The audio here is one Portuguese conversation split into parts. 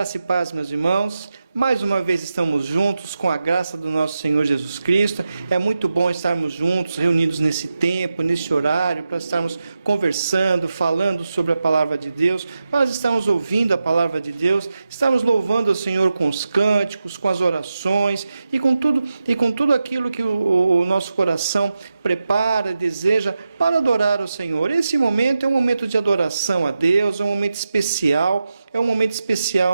Graça e paz, meus irmãos. Mais uma vez estamos juntos com a graça do nosso Senhor Jesus Cristo. É muito bom estarmos juntos, reunidos nesse tempo, nesse horário, para estarmos conversando, falando sobre a palavra de Deus. Nós estamos ouvindo a palavra de Deus, estamos louvando o Senhor com os cânticos, com as orações e com tudo aquilo que o nosso coração prepara, deseja para adorar o Senhor. Esse momento é um momento de adoração a Deus, é um momento especial,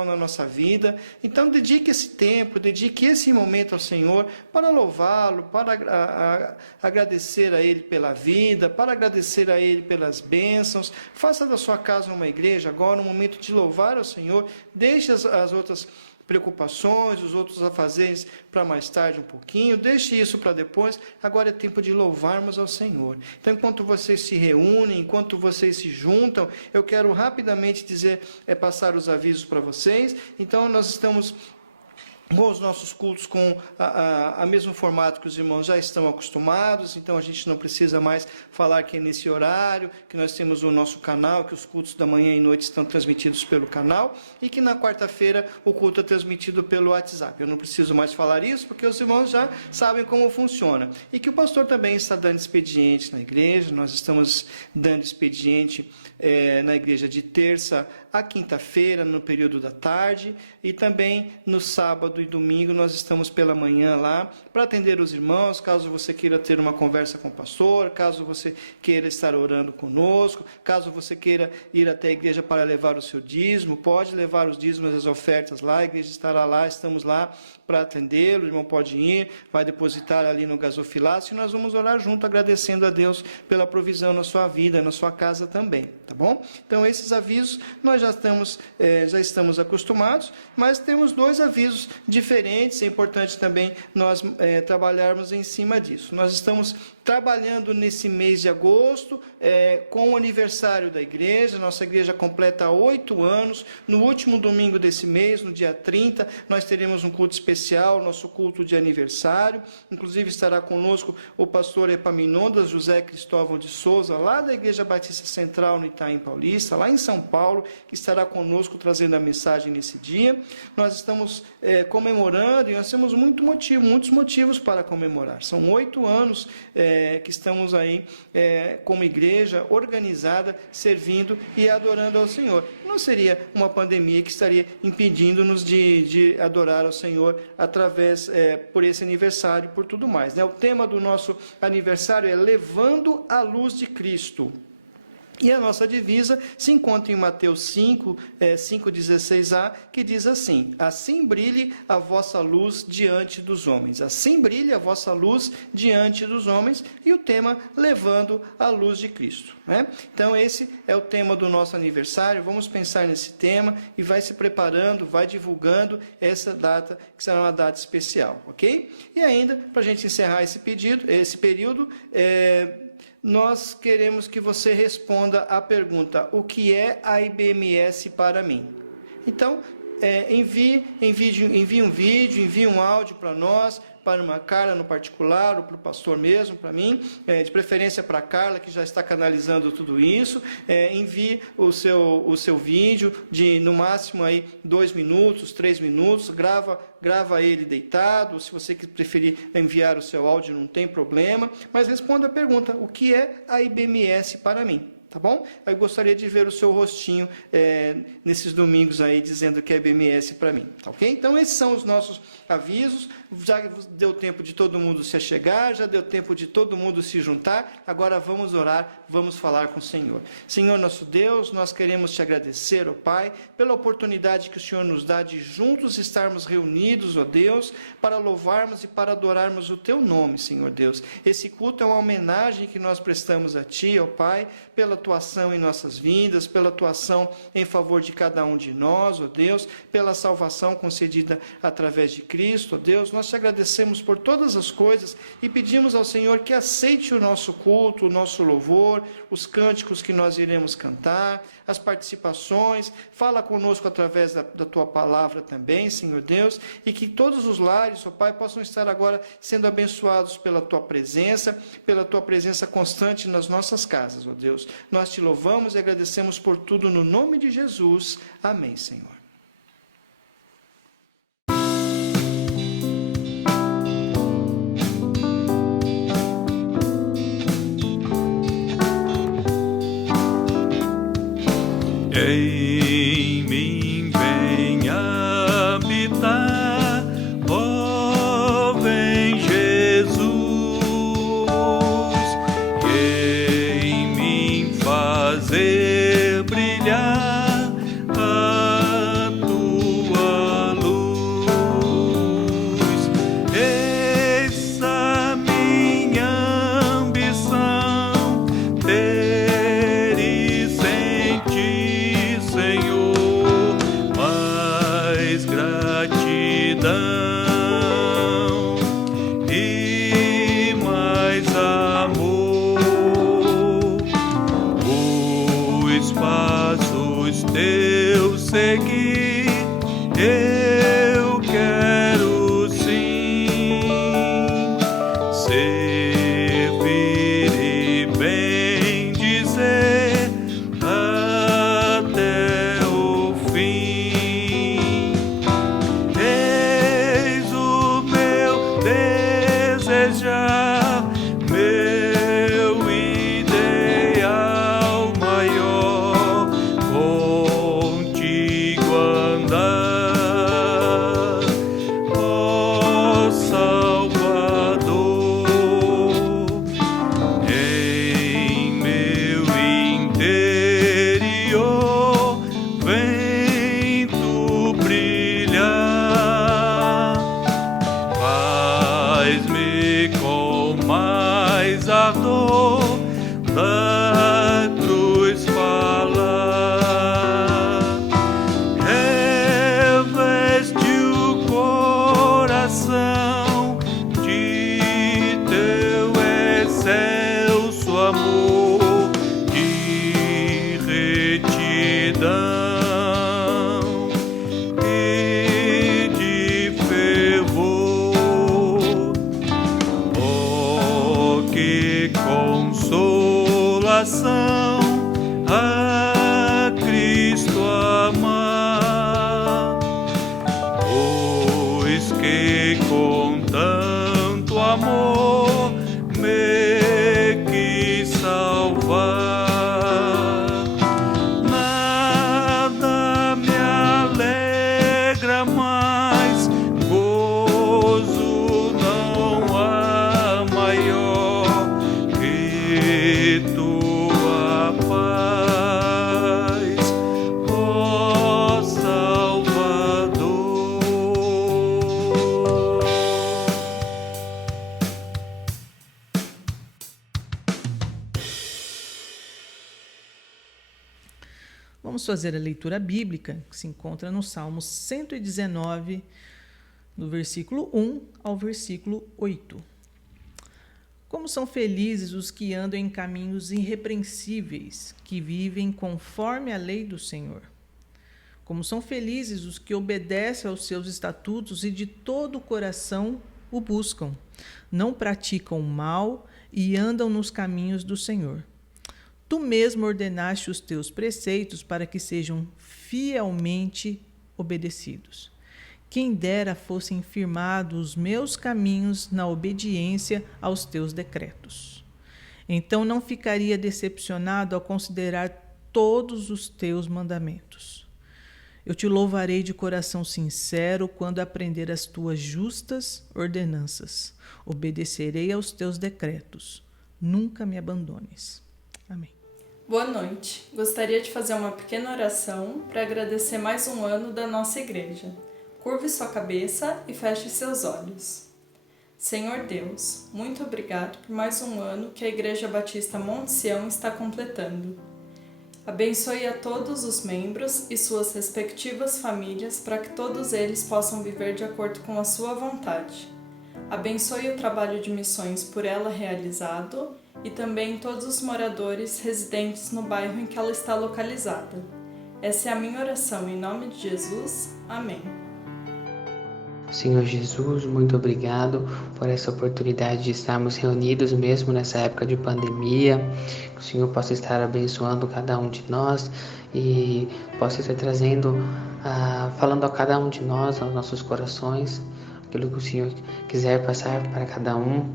na nossa vida. Então dedique esse tempo, dedique esse momento ao Senhor para louvá-lo, para agradecer a Ele pela vida, para agradecer a Ele pelas bênçãos. Faça da sua casa uma igreja agora, um momento de louvar ao Senhor. Deixe as outras preocupações, os outros afazeres para mais tarde um pouquinho, deixe isso para depois. Agora é tempo de louvarmos ao Senhor. Então, enquanto vocês se reúnem, enquanto vocês se juntam, eu quero rapidamente passar os avisos para vocês. Então, nós estamos com os nossos cultos com a mesmo formato que os irmãos já estão acostumados, então a gente não precisa mais falar que é nesse horário, que nós temos o nosso canal, que os cultos da manhã e noite estão transmitidos pelo canal, e que na quarta-feira o culto é transmitido pelo WhatsApp. Eu não preciso mais falar isso, porque os irmãos já sabem como funciona. E que o pastor também está dando expediente na igreja. Nós estamos dando expediente na igreja de terça a quinta-feira, no período da tarde, e também no sábado e domingo nós estamos pela manhã lá para atender os irmãos, caso você queira ter uma conversa com o pastor, caso você queira estar orando conosco, caso você queira ir até a igreja para levar o seu dízimo, pode levar os dízimos e as ofertas lá, a igreja estará lá, estamos lá para atendê-lo, o irmão pode ir, vai depositar ali no gasofilácio e nós vamos orar junto, agradecendo a Deus pela provisão na sua vida, na sua casa também, tá bom? Então esses avisos nós já estamos acostumados, mas temos dois avisos diferentes. É importante também nós trabalharmos em cima disso. Nós estamos trabalhando nesse mês de agosto com o aniversário da igreja. Nossa igreja completa 8 anos. No último domingo desse mês, no dia 30, nós teremos um culto especial, nosso culto de aniversário. Inclusive estará conosco o pastor Epaminondas José Cristóvão de Souza, lá da Igreja Batista Central no Itaim Paulista, lá em São Paulo, que estará conosco trazendo a mensagem nesse dia. Nós estamos comemorando, e nós temos muitos motivos para comemorar. São 8 anos que estamos aí como igreja organizada, servindo e adorando ao Senhor. Não seria uma pandemia que estaria impedindo-nos de adorar ao Senhor por esse aniversário e por tudo mais, né? O tema do nosso aniversário é Levando a Luz de Cristo. E a nossa divisa se encontra em Mateus 5:16a, que diz assim: assim brilhe a vossa luz diante dos homens. Assim brilhe a vossa luz diante dos homens. E o tema, levando a luz de Cristo, né? Então esse é o tema do nosso aniversário. Vamos pensar nesse tema e vai se preparando, vai divulgando essa data, que será uma data especial, ok? E ainda, para a gente encerrar esse período, nós queremos que você responda à pergunta: o que é a IBMS para mim? Então, envie um vídeo, envie um áudio para nós, para uma Carla no particular, ou para o pastor mesmo, para mim, de preferência para a Carla, que já está canalizando tudo isso. Envie o seu vídeo de, no máximo, aí, 2 minutos, 3 minutos, grava ele deitado. Se você preferir enviar o seu áudio, não tem problema, mas responda a pergunta: o que é a IBMS para mim? Tá bom? Eu gostaria de ver o seu rostinho nesses domingos aí, dizendo que é IBMS para mim, tá ok? Então esses são os nossos avisos. Já deu tempo de todo mundo se achegar, já deu tempo de todo mundo se juntar. Agora vamos orar, vamos falar com o Senhor. Senhor nosso Deus, nós queremos te agradecer, ó Pai, pela oportunidade que o Senhor nos dá de juntos estarmos reunidos, ó Deus, para louvarmos e para adorarmos o teu nome, Senhor Deus. Esse culto é uma homenagem que nós prestamos a ti, ó Pai, pela tua ação em nossas vidas, pela tua ação em favor de cada um de nós, ó Deus, pela salvação concedida através de Cristo, ó Deus. Nós te agradecemos por todas as coisas e pedimos ao Senhor que aceite o nosso culto, o nosso louvor, os cânticos que nós iremos cantar, as participações. Fala conosco através da tua palavra também, Senhor Deus, e que todos os lares, ó Pai, possam estar agora sendo abençoados pela tua presença constante nas nossas casas, ó Deus. Nós te louvamos e agradecemos por tudo no nome de Jesus. Amém, Senhor. Em mim vem habitar, ó, vem Jesus, e em mim fazer brilhar a tua luz. Essa minha ambição, ter e sentir, Senhor, mais gratidão e mais amor. Os passos teus seguir, eu quero sim servir e bem dizer até o fim. Eis o meu desejar, meu ideal maior, contigo andar, ó Salvador. Em meu interior vem tu brilhar, faz-me com mais ardor da cruz falar. Reveste o coração de teu excelso amor, de retidão e de fervor. Oh, que consolação a Cristo amar, pois que com tanto amor me quis salvar. Nada me alegra mais, gozo não há maior que tua paz, ó Salvador. Vamos fazer a leitura bíblica, que se encontra no Salmo 119, do versículo 1 ao versículo 8. Como são felizes os que andam em caminhos irrepreensíveis, que vivem conforme a lei do Senhor. Como são felizes os que obedecem aos seus estatutos e de todo o coração o buscam, não praticam o mal e andam nos caminhos do Senhor. Tu mesmo ordenaste os teus preceitos para que sejam fielmente obedecidos. Quem dera fossem firmados os meus caminhos na obediência aos teus decretos. Então não ficaria decepcionado ao considerar todos os teus mandamentos. Eu te louvarei de coração sincero quando aprender as tuas justas ordenanças. Obedecerei aos teus decretos. Nunca me abandones. Amém. Boa noite. Gostaria de fazer uma pequena oração para agradecer mais um ano da nossa igreja. Curve sua cabeça e feche seus olhos. Senhor Deus, muito obrigado por mais um ano que a Igreja Batista Monte Sião está completando. Abençoe a todos os membros e suas respectivas famílias para que todos eles possam viver de acordo com a sua vontade. Abençoe o trabalho de missões por ela realizado e também todos os moradores residentes no bairro em que ela está localizada. Essa é a minha oração em nome de Jesus. Amém. Senhor Jesus, muito obrigado por essa oportunidade de estarmos reunidos mesmo nessa época de pandemia. Que o Senhor possa estar abençoando cada um de nós e possa estar trazendo, falando a cada um de nós, aos nossos corações, aquilo que o Senhor quiser passar para cada um.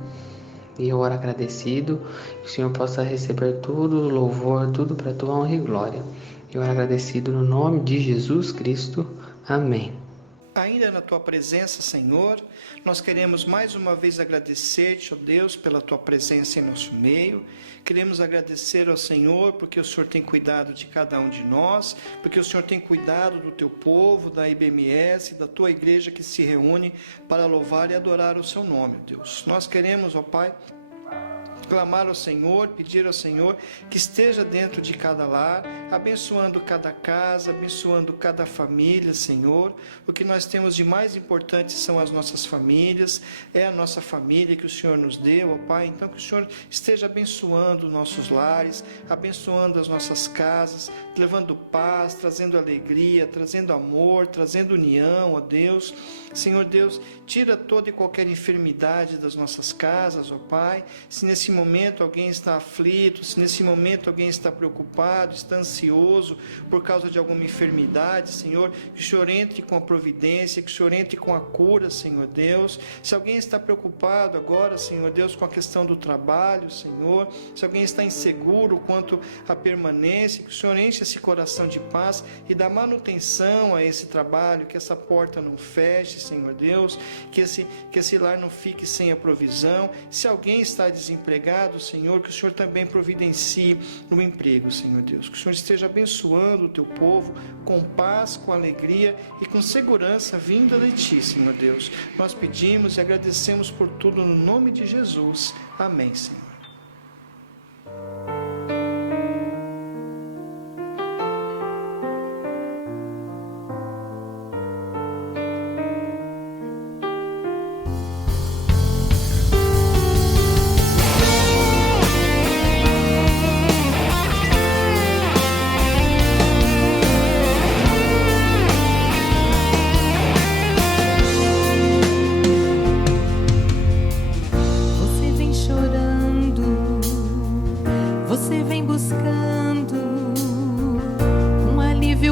E eu oro agradecido, que o Senhor possa receber tudo, louvor, tudo para a tua honra e glória. Eu agradecido no nome de Jesus Cristo. Amém. Ainda na Tua presença, Senhor, nós queremos mais uma vez agradecer-te, ó Deus, pela Tua presença em nosso meio. Queremos agradecer ao Senhor porque o Senhor tem cuidado de cada um de nós, porque o Senhor tem cuidado do Teu povo, da IBMS, da Tua igreja que se reúne para louvar e adorar o Seu nome, ó Deus. Nós queremos, ó Pai, clamar ao Senhor, pedir ao Senhor que esteja dentro de cada lar, abençoando cada casa, abençoando cada família, Senhor. O que nós temos de mais importante são as nossas famílias, é a nossa família que o Senhor nos deu, ó Pai. Então que o Senhor esteja abençoando nossos lares, abençoando as nossas casas, levando paz, trazendo alegria, trazendo amor, trazendo união, ó Deus. Senhor Deus, tira toda e qualquer enfermidade das nossas casas, ó Pai. Se nesse momento alguém está aflito, se nesse momento alguém está preocupado, está ansioso por causa de alguma enfermidade, Senhor, que o Senhor entre com a providência, que o Senhor entre com a cura, Senhor Deus. Se alguém está preocupado agora, Senhor Deus, com a questão do trabalho, Senhor, se alguém está inseguro quanto à permanência, que o Senhor enche esse coração de paz e dá manutenção a esse trabalho, que essa porta não feche, Senhor Deus, que esse lar não fique sem a provisão. Se alguém está desempregado, Senhor, que o Senhor também providencie no emprego, Senhor Deus. Que o Senhor esteja abençoando o Teu povo com paz, com alegria e com segurança vinda de Ti, Senhor Deus. Nós pedimos e agradecemos por tudo no nome de Jesus. Amém, Senhor.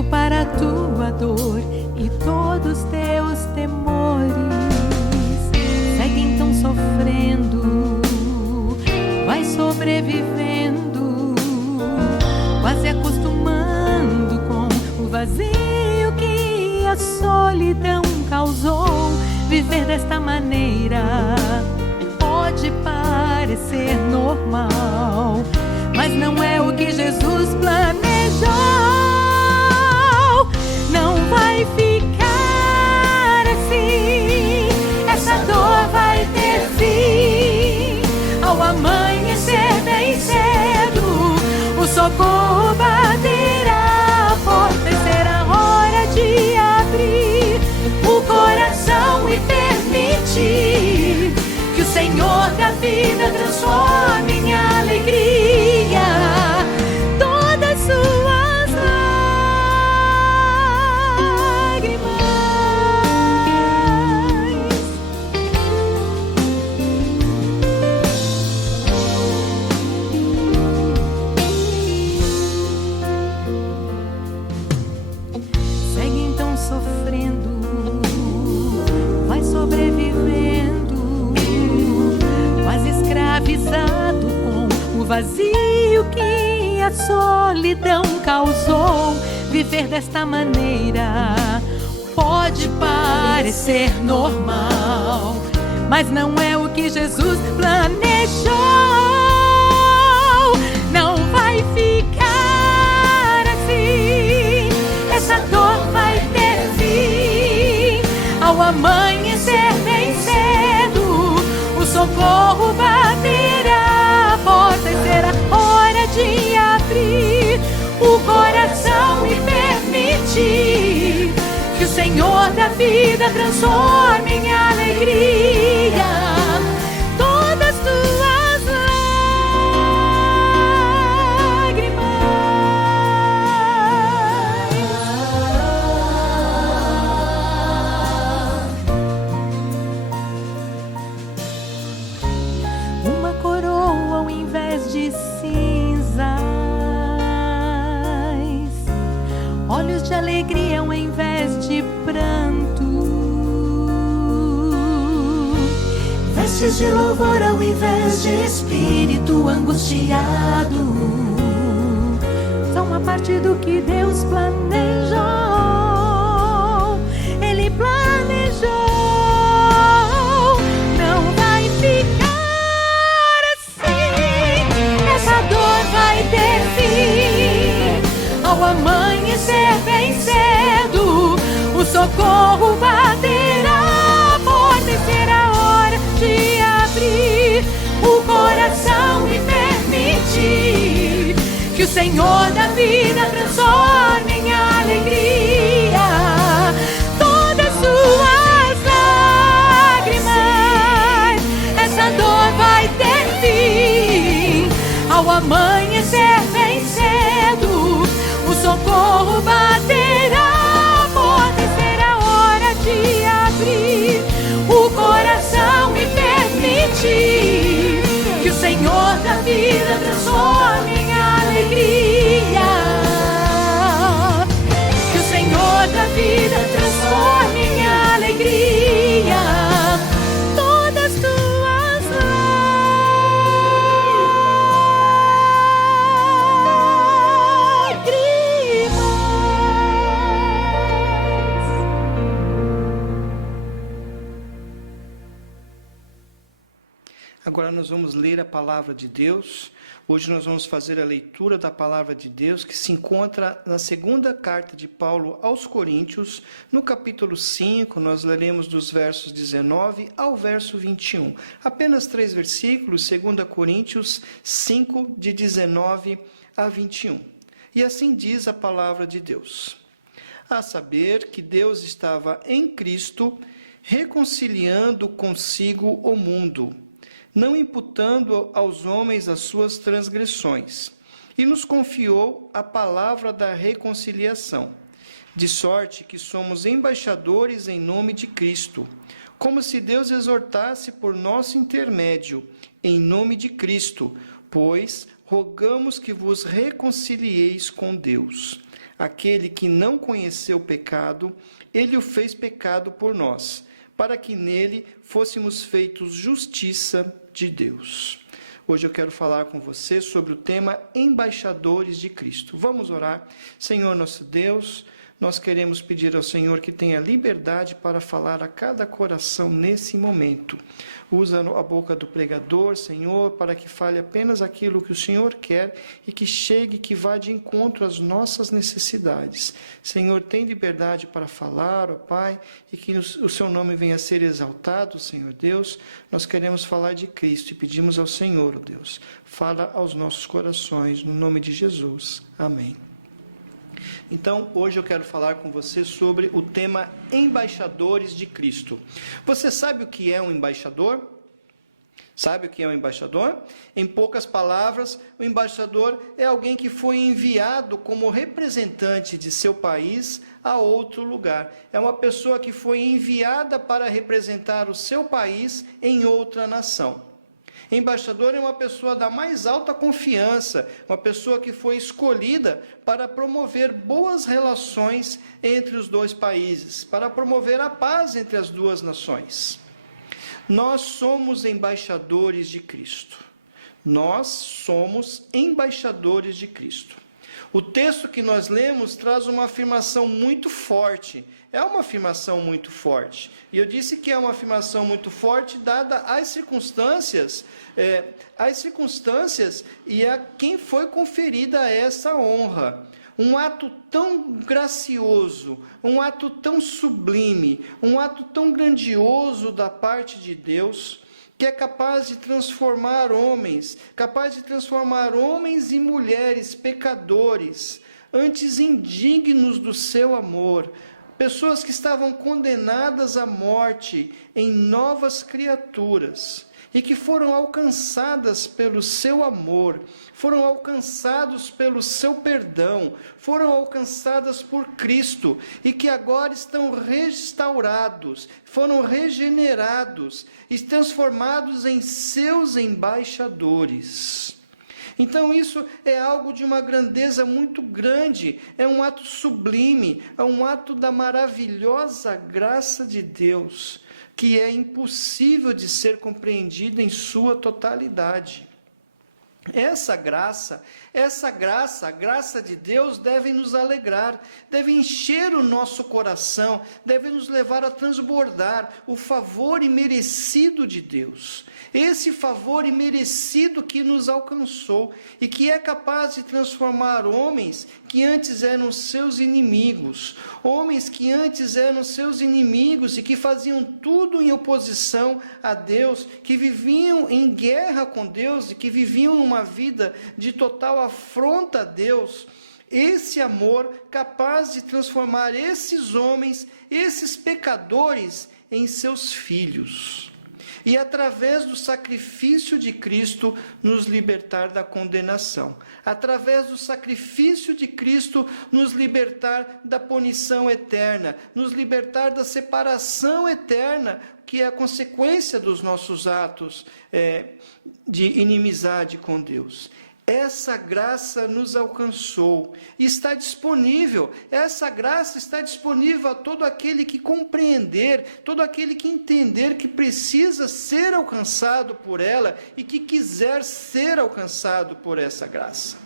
Para a tua dor e todos teus temores, segue então sofrendo, vai sobrevivendo, quase acostumando com o vazio que a solidão causou. Viver desta maneira pode parecer normal, mas não é o que Jesus planejou. Não vai ficar assim, essa dor vai ter fim. Ao amanhecer bem cedo, o socorro baterá a porta e será hora de abrir o coração e permitir que o Senhor da vida transforme em alegria todas suas com o vazio que a solidão causou. Viver desta maneira pode parecer normal, mas não é o que Jesus planejou. Não vai ficar assim, essa dor vai ter fim. Ao amanhecer bem cedo, o socorro baterá a porta e será hora de abrir o coração e permitir que o Senhor da vida transforme em alegria todas tuas lágrimas. Uma coroa ao invés de cinzas, olhos de alegria ao invés de pranto, vestes de louvor ao invés de espírito angustiado. São a parte do que Deus planejou. Ele planejou. Não vai ficar assim. Essa dor vai ter fim. Ao amanhecer bem cedo, o socorro baterá. A porta e será hora de abrir o coração e permitir que o Senhor da vida transforme em alegria todas suas lágrimas. Essa dor vai ter fim. Ao amanhecer bem cedo, o socorro baterá. A porta e será hora de abrir o coração e permitir que o Senhor da vida transforme em alegria. Que o Senhor da vida transforme em alegria todas tuas Agora nós vamos ler a palavra de Deus. Hoje nós vamos fazer a leitura da palavra de Deus que se encontra na segunda carta de Paulo aos Coríntios, no capítulo 5, nós leremos dos versos 19 ao verso 21. Apenas 3 versículos, 2 Coríntios 5, de 19 a 21. E assim diz a palavra de Deus: a saber que Deus estava em Cristo, reconciliando consigo o mundo, não imputando aos homens as suas transgressões, e nos confiou a palavra da reconciliação, de sorte que somos embaixadores em nome de Cristo, como se Deus exortasse por nosso intermédio, em nome de Cristo, pois rogamos que vos reconcilieis com Deus. Aquele que não conheceu o pecado, ele o fez pecado por nós, para que nele fôssemos feitos justiça de Deus. Hoje eu quero falar com você sobre o tema embaixadores de Cristo. Vamos orar. Senhor nosso Deus, nós queremos pedir ao Senhor que tenha liberdade para falar a cada coração nesse momento. Usa a boca do pregador, Senhor, para que fale apenas aquilo que o Senhor quer e que chegue, que vá de encontro às nossas necessidades. Senhor, tem liberdade para falar, ó Pai, e que o seu nome venha a ser exaltado, Senhor Deus. Nós queremos falar de Cristo e pedimos ao Senhor, ó Deus, fala aos nossos corações, no nome de Jesus. Amém. Então, hoje eu quero falar com você sobre o tema embaixadores de Cristo. Você sabe o que é um embaixador? Sabe o que é um embaixador? Em poucas palavras, o embaixador é alguém que foi enviado como representante de seu país a outro lugar. É uma pessoa que foi enviada para representar o seu país em outra nação. Embaixador é uma pessoa da mais alta confiança, uma pessoa que foi escolhida para promover boas relações entre os dois países, para promover a paz entre as duas nações. Nós somos embaixadores de Cristo. Nós somos embaixadores de Cristo. O texto que nós lemos traz uma afirmação muito forte. É uma afirmação muito forte. E eu disse que é uma afirmação muito forte, dada as circunstâncias e a quem foi conferida essa honra. Um ato tão gracioso, um ato tão sublime, um ato tão grandioso da parte de Deus, que é capaz de transformar homens e mulheres pecadores, antes indignos do seu amor, pessoas que estavam condenadas à morte, em novas criaturas, e que foram alcançadas pelo seu amor, foram alcançados pelo seu perdão, foram alcançadas por Cristo, e que agora estão restaurados, foram regenerados e transformados em seus embaixadores. Então isso é algo de uma grandeza muito grande, é um ato sublime, é um ato da maravilhosa graça de Deus, que é impossível de ser compreendida em sua totalidade. Essa graça, Essa graça, a graça de Deus, deve nos alegrar, deve encher o nosso coração, deve nos levar a transbordar o favor imerecido de Deus. Esse favor imerecido que nos alcançou e que é capaz de transformar homens que antes eram seus inimigos, homens que antes eram seus inimigos e que faziam tudo em oposição a Deus, que viviam em guerra com Deus e que viviam uma vida de total afronta a Deus. Esse amor capaz de transformar esses homens, esses pecadores, em seus filhos. E através do sacrifício de Cristo nos libertar da condenação. Através do sacrifício de Cristo nos libertar da punição eterna, nos libertar da separação eterna, que é a consequência dos nossos atos de inimizade com Deus. Essa graça nos alcançou, está disponível, essa graça está disponível a todo aquele que compreender, todo aquele que entender que precisa ser alcançado por ela e que quiser ser alcançado por essa graça.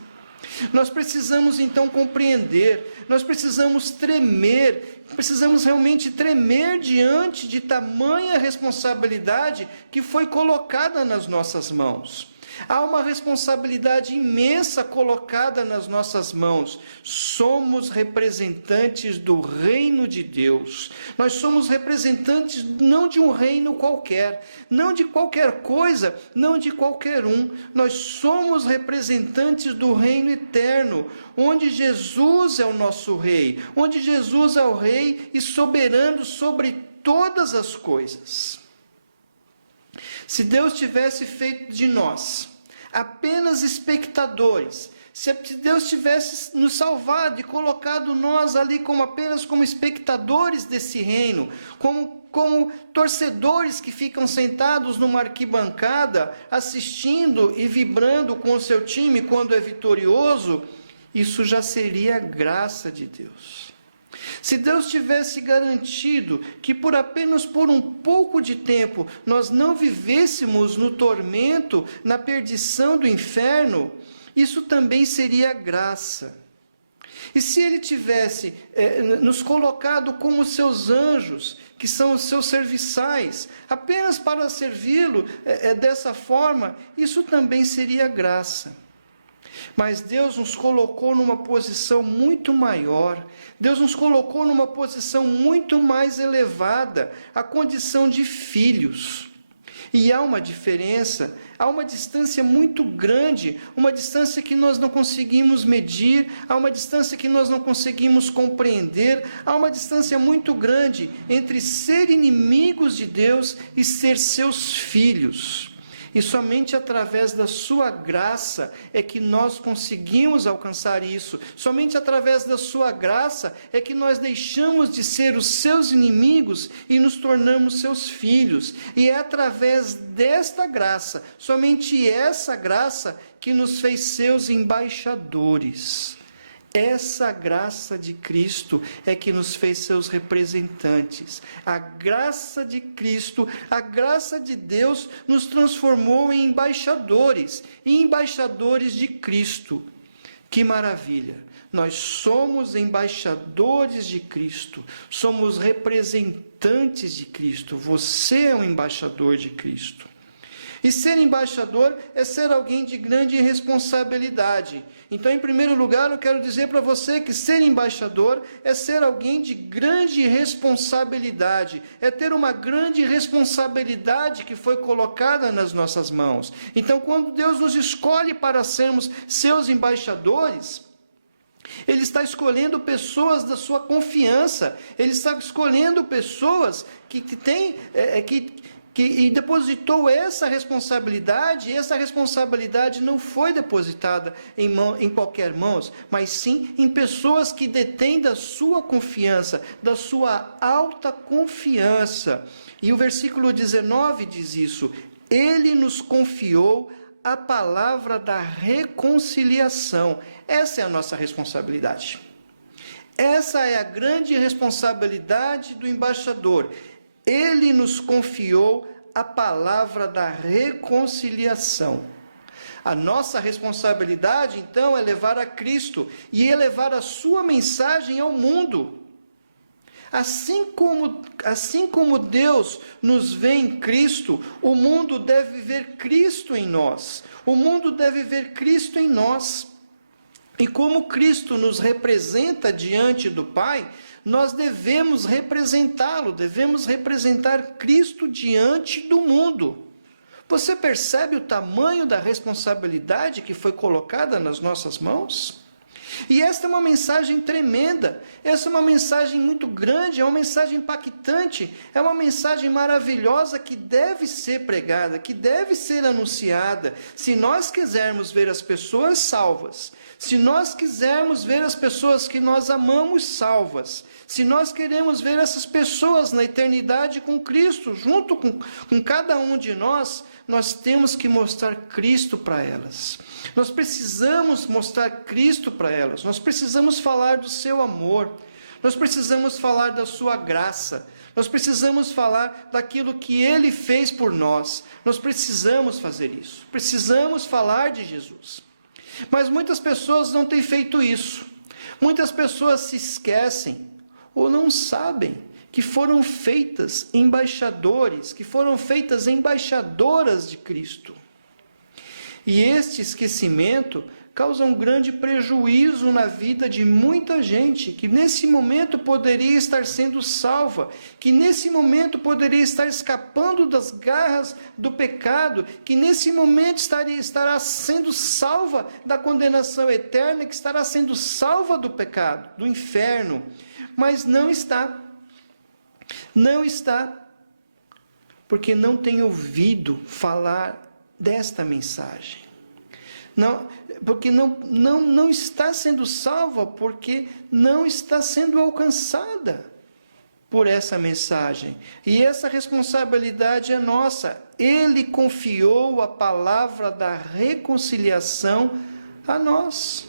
Nós precisamos então compreender, nós precisamos tremer, precisamos realmente tremer diante de tamanha responsabilidade que foi colocada nas nossas mãos. Há uma responsabilidade imensa colocada nas nossas mãos. Somos representantes do reino de Deus. Nós somos representantes não de um reino qualquer, não de qualquer coisa, não de qualquer um. Nós somos representantes do reino eterno, onde Jesus é o nosso rei, onde Jesus é o rei e soberano sobre todas as coisas. Se Deus tivesse feito de nós apenas espectadores, se Deus tivesse nos salvado e colocado nós ali apenas como espectadores desse reino, como torcedores que ficam sentados numa arquibancada, assistindo e vibrando com o seu time quando é vitorioso, isso já seria graça de Deus. Se Deus tivesse garantido que apenas por um pouco de tempo nós não vivêssemos no tormento, na perdição do inferno, isso também seria graça. E se Ele tivesse nos colocado como seus anjos, que são os seus serviçais, apenas para servi-lo dessa forma, isso também seria graça. Mas Deus nos colocou numa posição muito maior, Deus nos colocou numa posição muito mais elevada, a condição de filhos. E há uma diferença, há uma distância muito grande, uma distância que nós não conseguimos medir, há uma distância que nós não conseguimos compreender, há uma distância muito grande entre ser inimigos de Deus e ser seus filhos. E somente através da sua graça é que nós conseguimos alcançar isso. Somente através da sua graça é que nós deixamos de ser os seus inimigos e nos tornamos seus filhos. E é através desta graça, somente essa graça, que nos fez seus embaixadores. Essa graça de Cristo é que nos fez seus representantes. A graça de Cristo, a graça de Deus nos transformou em embaixadores, e embaixadores de Cristo. Que maravilha! Nós somos embaixadores de Cristo, somos representantes de Cristo. Você é um embaixador de Cristo. E ser embaixador é ser alguém de grande responsabilidade. Então, em primeiro lugar, eu quero dizer para você que ser embaixador é ser alguém de grande responsabilidade. É ter uma grande responsabilidade que foi colocada nas nossas mãos. Então, quando Deus nos escolhe para sermos seus embaixadores, Ele está escolhendo pessoas da sua confiança. Ele está escolhendo pessoas que depositou essa responsabilidade, e essa responsabilidade não foi depositada em qualquer mãos, mas sim em pessoas que detêm da sua confiança, da sua alta confiança. E o versículo 19 diz isso: Ele nos confiou a palavra da reconciliação. Essa é a nossa responsabilidade. Essa é a grande responsabilidade do embaixador. Ele nos confiou a palavra da reconciliação. A nossa responsabilidade, então, é levar a Cristo e elevar a sua mensagem ao mundo. Assim como Deus nos vê em Cristo, o mundo deve ver Cristo em nós. O mundo deve ver Cristo em nós. E como Cristo nos representa diante do Pai, nós devemos representá-lo, devemos representar Cristo diante do mundo. Você percebe o tamanho da responsabilidade que foi colocada nas nossas mãos? E esta é uma mensagem tremenda, essa é uma mensagem muito grande, é uma mensagem impactante, é uma mensagem maravilhosa que deve ser pregada, que deve ser anunciada. Se nós quisermos ver as pessoas salvas, se nós quisermos ver as pessoas que nós amamos salvas, se nós queremos ver essas pessoas na eternidade com Cristo, junto com cada um de nós temos que mostrar Cristo para elas. Nós precisamos mostrar Cristo para elas. Nós precisamos falar do seu amor. Nós precisamos falar da sua graça. Nós precisamos falar daquilo que Ele fez por nós. Nós precisamos fazer isso. Precisamos falar de Jesus. Mas muitas pessoas não têm feito isso. Muitas pessoas se esquecem ou não sabem que foram feitas embaixadores, que foram feitas embaixadoras de Cristo. E este esquecimento causa um grande prejuízo na vida de muita gente que nesse momento poderia estar sendo salva, que nesse momento poderia estar escapando das garras do pecado, que nesse momento estará sendo salva da condenação eterna, que estará sendo salva do pecado, do inferno, mas não está. Não está, porque não tem ouvido falar desta mensagem. Não, porque não está sendo salva, porque não está sendo alcançada por essa mensagem. E essa responsabilidade é nossa. Ele confiou a palavra da reconciliação a nós.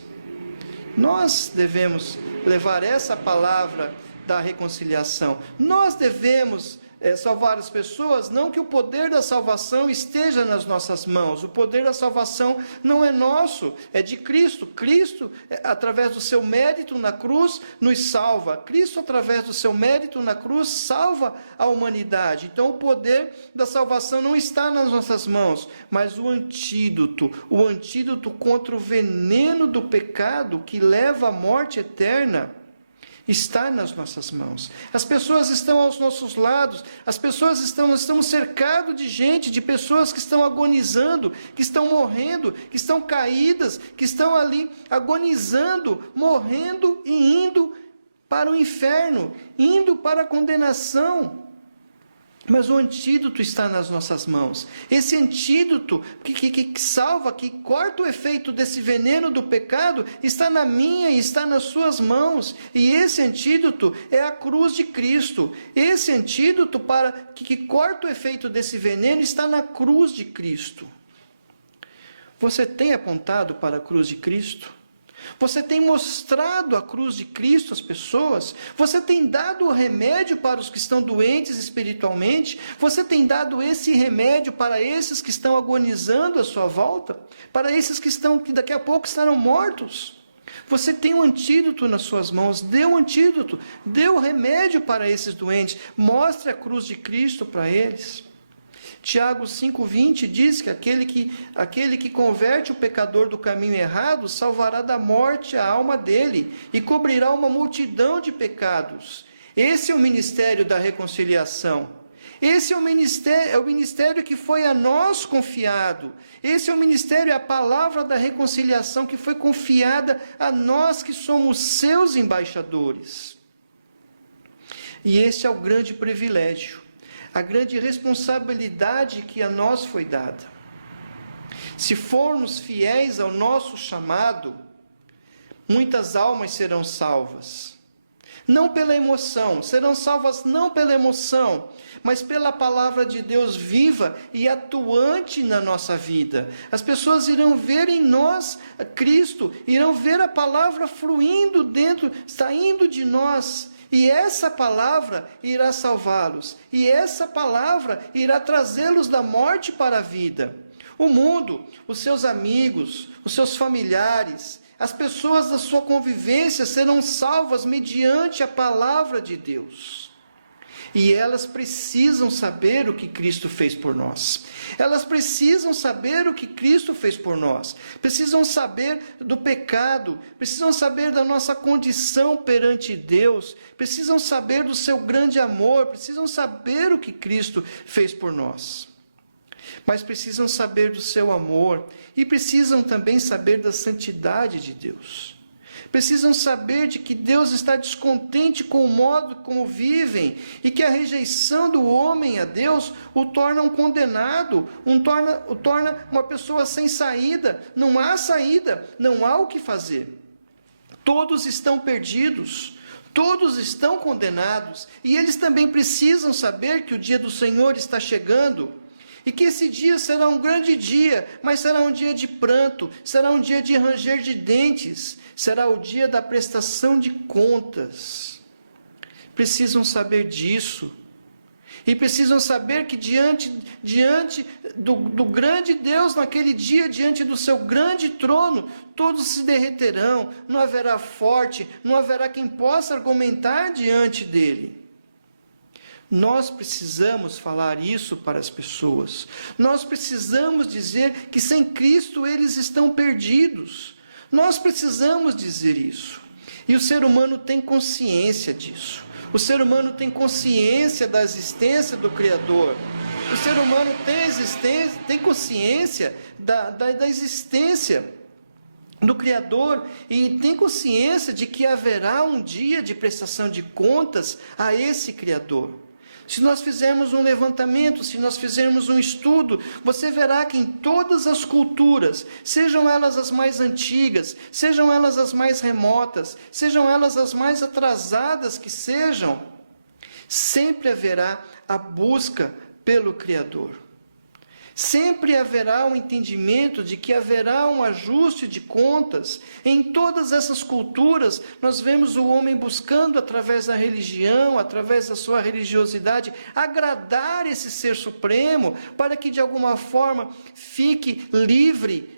Nós devemos levar essa palavra da reconciliação. Nós devemos salvar as pessoas, não que o poder da salvação esteja nas nossas mãos. O poder da salvação não é nosso, é de Cristo. Cristo, através do seu mérito na cruz, nos salva. Cristo, através do seu mérito na cruz, salva a humanidade. Então, o poder da salvação não está nas nossas mãos, mas o antídoto contra o veneno do pecado que leva à morte eterna, está nas nossas mãos. As pessoas estão aos nossos lados, nós estamos cercados de gente, de pessoas que estão agonizando, que estão morrendo, que estão caídas, que estão ali agonizando, morrendo e indo para o inferno, indo para a condenação. Mas o antídoto está nas nossas mãos. Esse antídoto que salva, que corta o efeito desse veneno do pecado, está na minha e está nas suas mãos. E esse antídoto é a cruz de Cristo. Esse antídoto que corta o efeito desse veneno está na cruz de Cristo. Você tem apontado para a cruz de Cristo? Você tem mostrado a cruz de Cristo às pessoas? Você tem dado o remédio para os que estão doentes espiritualmente? Você tem dado esse remédio para esses que estão agonizando à sua volta? Para esses que daqui a pouco estarão mortos? Você tem um antídoto nas suas mãos. Dê um antídoto, dê o remédio para esses doentes. Mostre a cruz de Cristo para eles. Tiago 5,20 diz que aquele que converte o pecador do caminho errado salvará da morte a alma dele e cobrirá uma multidão de pecados. Esse é o ministério da reconciliação. Esse é o ministério que foi a nós confiado. Esse é o ministério, a palavra da reconciliação que foi confiada a nós que somos seus embaixadores. E esse é o grande privilégio, a grande responsabilidade que a nós foi dada. Se formos fiéis ao nosso chamado, muitas almas serão salvas. Não pela emoção, serão salvas não pela emoção, mas pela palavra de Deus viva e atuante na nossa vida. As pessoas irão ver em nós Cristo, irão ver a palavra fluindo dentro, saindo de nós. E essa palavra irá salvá-los. E essa palavra irá trazê-los da morte para a vida. O mundo, os seus amigos, os seus familiares, as pessoas da sua convivência serão salvas mediante a palavra de Deus. E elas precisam saber o que Cristo fez por nós. Elas precisam saber o que Cristo fez por nós. Precisam saber do pecado. Precisam saber da nossa condição perante Deus. Precisam saber do seu grande amor. Precisam saber o que Cristo fez por nós. Mas precisam saber do seu amor. E precisam também saber da santidade de Deus. Precisam saber de que Deus está descontente com o modo como vivem e que a rejeição do homem a Deus o torna um condenado, o torna uma pessoa sem saída. Não há saída, não há o que fazer. Todos estão perdidos, todos estão condenados e eles também precisam saber que o dia do Senhor está chegando. E que esse dia será um grande dia, mas será um dia de pranto, será um dia de ranger de dentes, será o dia da prestação de contas. Precisam saber disso. E precisam saber que diante do grande Deus, naquele dia, diante do seu grande trono, todos se derreterão, não haverá forte, não haverá quem possa argumentar diante dele. Nós precisamos falar isso para as pessoas. Nós precisamos dizer que sem Cristo eles estão perdidos. Nós precisamos dizer isso. E o ser humano tem consciência disso. O ser humano tem consciência da existência do Criador. O ser humano tem consciência da existência do Criador e tem consciência de que haverá um dia de prestação de contas a esse Criador. Se nós fizermos um levantamento, se nós fizermos um estudo, você verá que em todas as culturas, sejam elas as mais antigas, sejam elas as mais remotas, sejam elas as mais atrasadas que sejam, sempre haverá a busca pelo Criador. Sempre haverá um entendimento de que haverá um ajuste de contas. Em todas essas culturas, nós vemos o homem buscando, através da religião, através da sua religiosidade, agradar esse ser supremo, para que de alguma forma fique livre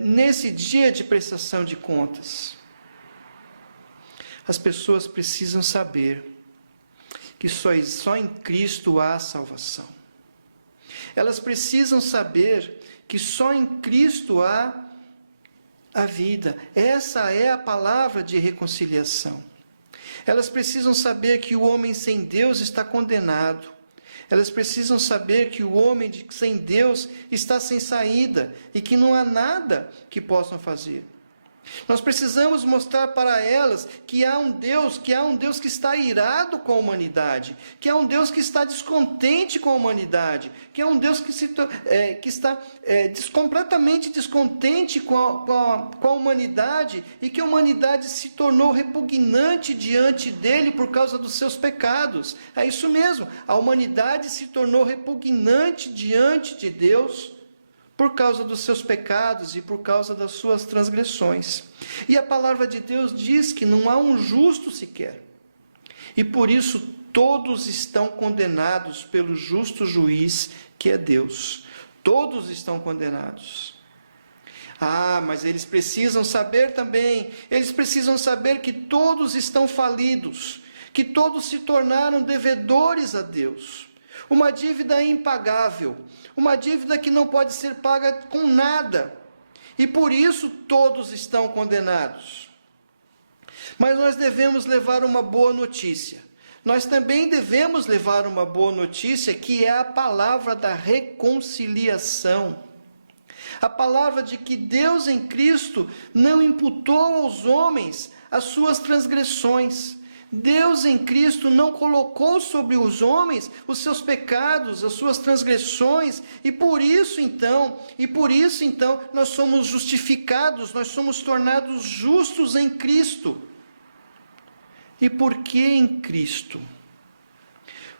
nesse dia de prestação de contas. As pessoas precisam saber que só em Cristo há salvação. Elas precisam saber que só em Cristo há a vida. Essa é a palavra de reconciliação. Elas precisam saber que o homem sem Deus está condenado. Elas precisam saber que o homem sem Deus está sem saída e que não há nada que possam fazer. Nós precisamos mostrar para elas que há um Deus que está irado com a humanidade, que há um Deus que está descontente com a humanidade, que é um Deus que está completamente descontente com a humanidade e que a humanidade se tornou repugnante diante dele por causa dos seus pecados. É isso mesmo, a humanidade se tornou repugnante diante de Deus por causa dos seus pecados e por causa das suas transgressões. E a palavra de Deus diz que não há um justo sequer. E por isso todos estão condenados pelo justo juiz que é Deus. Todos estão condenados. Mas eles precisam saber também, eles precisam saber que todos estão falidos, que todos se tornaram devedores a Deus. Uma dívida impagável, uma dívida que não pode ser paga com nada. E por isso todos estão condenados. Mas nós devemos levar uma boa notícia. Nós também devemos levar uma boa notícia, que é a palavra da reconciliação. A palavra de que Deus em Cristo não imputou aos homens as suas transgressões. Deus em Cristo não colocou sobre os homens os seus pecados, as suas transgressões, e por isso então, nós somos justificados, nós somos tornados justos em Cristo. E por que em Cristo?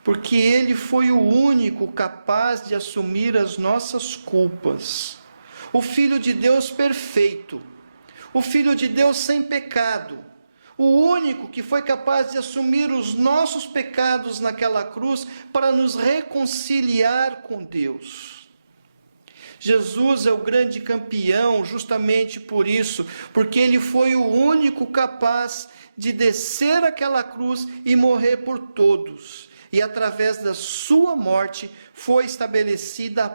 Porque Ele foi o único capaz de assumir as nossas culpas. O Filho de Deus perfeito, o Filho de Deus sem pecado, o único que foi capaz de assumir os nossos pecados naquela cruz para nos reconciliar com Deus. Jesus é o grande campeão justamente por isso, porque ele foi o único capaz de descer aquela cruz e morrer por todos. E através da sua morte foi estabelecida a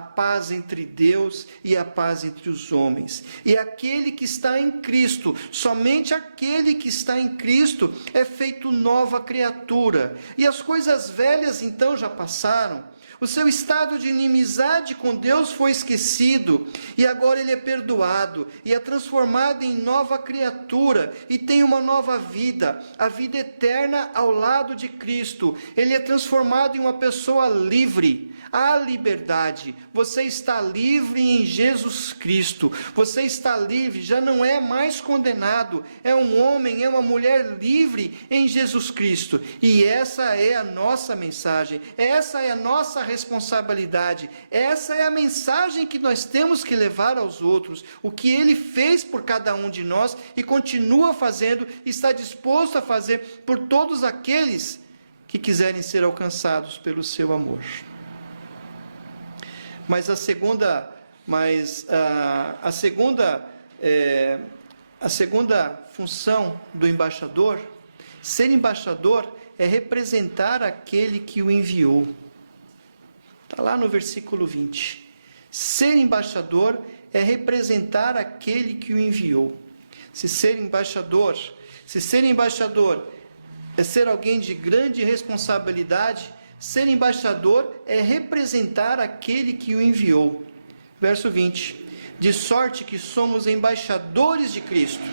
paz entre Deus e a paz entre os homens. E aquele que está em Cristo, somente aquele que está em Cristo é feito nova criatura. E as coisas velhas então já passaram. O seu estado de inimizade com Deus foi esquecido, e agora ele é perdoado, e é transformado em nova criatura, e tem uma nova vida, a vida eterna ao lado de Cristo. Ele é transformado em uma pessoa livre. Há liberdade, você está livre em Jesus Cristo, você está livre, já não é mais condenado, é um homem, é uma mulher livre em Jesus Cristo. E essa é a nossa mensagem, essa é a nossa responsabilidade, essa é a mensagem que nós temos que levar aos outros. O que ele fez por cada um de nós e continua fazendo, está disposto a fazer por todos aqueles que quiserem ser alcançados pelo seu amor. Mas a segunda função do embaixador, ser embaixador é representar aquele que o enviou. Está lá no versículo 20. Ser embaixador é representar aquele que o enviou. Se ser embaixador é ser alguém de grande responsabilidade, ser embaixador é representar aquele que o enviou. Verso 20. De sorte que somos embaixadores de Cristo,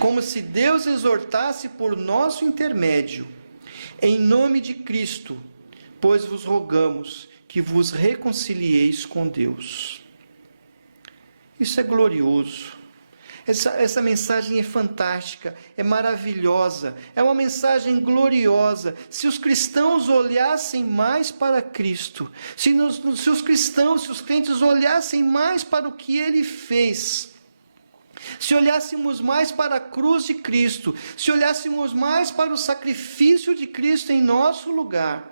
como se Deus exortasse por nosso intermédio. Em nome de Cristo, pois vos rogamos que vos reconcilieis com Deus. Isso é glorioso. Essa mensagem é fantástica, é maravilhosa, é uma mensagem gloriosa. Se os cristãos olhassem mais para Cristo, se os crentes olhassem mais para o que Ele fez, se olhássemos mais para a cruz de Cristo, se olhássemos mais para o sacrifício de Cristo em nosso lugar,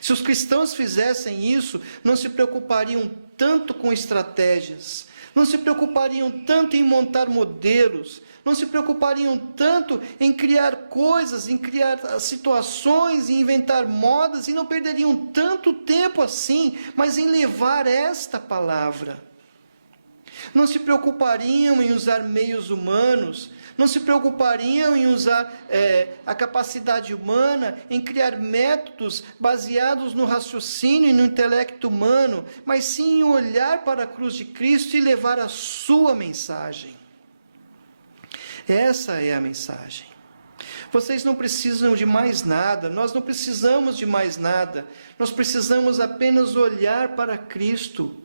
se os cristãos fizessem isso, não se preocupariam tanto com estratégias, não se preocupariam tanto em montar modelos, não se preocupariam tanto em criar coisas, em criar situações, em inventar modas, e não perderiam tanto tempo assim, mas em levar esta palavra. Não se preocupariam em usar meios humanos, não se preocupariam em usar a capacidade humana, em criar métodos baseados no raciocínio e no intelecto humano, mas sim em olhar para a cruz de Cristo e levar a sua mensagem. Essa é a mensagem. Vocês não precisam de mais nada, nós não precisamos de mais nada, nós precisamos apenas olhar para Cristo.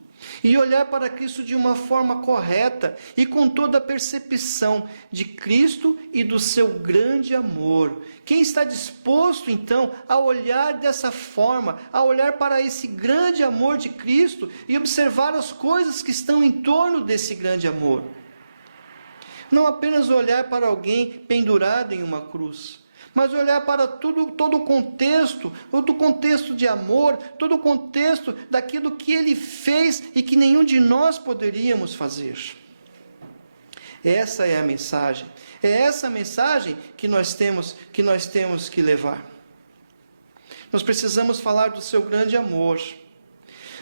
E olhar para Cristo de uma forma correta e com toda a percepção de Cristo e do seu grande amor. Quem está disposto então a olhar dessa forma, a olhar para esse grande amor de Cristo e observar as coisas que estão em torno desse grande amor? Não apenas olhar para alguém pendurado em uma cruz, mas olhar para todo o contexto, todo o contexto de amor, todo o contexto daquilo que Ele fez e que nenhum de nós poderíamos fazer. Essa é a mensagem. É essa mensagem que nós temos que levar. Nós precisamos falar do seu grande amor.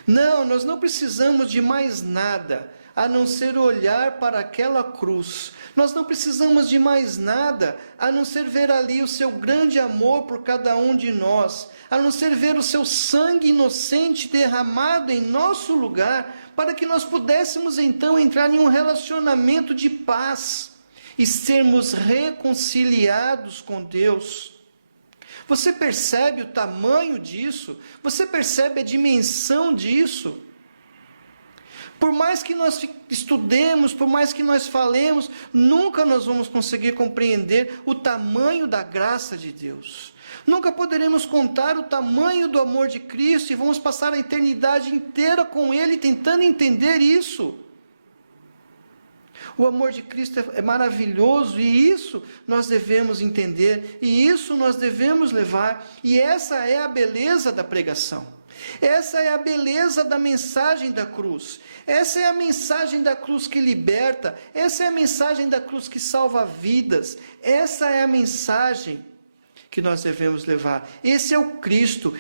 Não, nós não precisamos de mais nada a não ser olhar para aquela cruz. Nós não precisamos de mais nada a não ser ver ali o seu grande amor por cada um de nós, a não ser ver o seu sangue inocente derramado em nosso lugar, para que nós pudéssemos então entrar em um relacionamento de paz e sermos reconciliados com Deus. Você percebe o tamanho disso? Você percebe a dimensão disso? Por mais que nós estudemos, por mais que nós falemos, nunca nós vamos conseguir compreender o tamanho da graça de Deus. Nunca poderemos contar o tamanho do amor de Cristo e vamos passar a eternidade inteira com Ele tentando entender isso. O amor de Cristo é maravilhoso e isso nós devemos entender e isso nós devemos levar. E essa é a beleza da pregação. Essa é a beleza da mensagem da cruz. Essa é a mensagem da cruz que liberta. Essa é a mensagem da cruz que salva vidas. Essa é a mensagem que nós devemos levar. Esse é o Cristo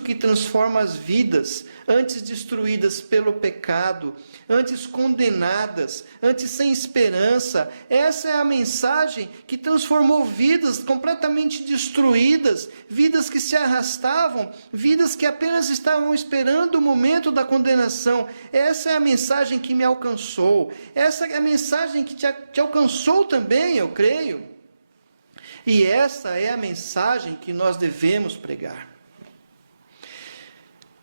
que transforma as vidas, antes destruídas pelo pecado, antes condenadas, antes sem esperança. Essa é a mensagem que transformou vidas completamente destruídas, vidas que se arrastavam, vidas que apenas estavam esperando o momento da condenação. Essa é a mensagem que me alcançou. Essa é a mensagem que te alcançou também, eu creio. E essa é a mensagem que nós devemos pregar.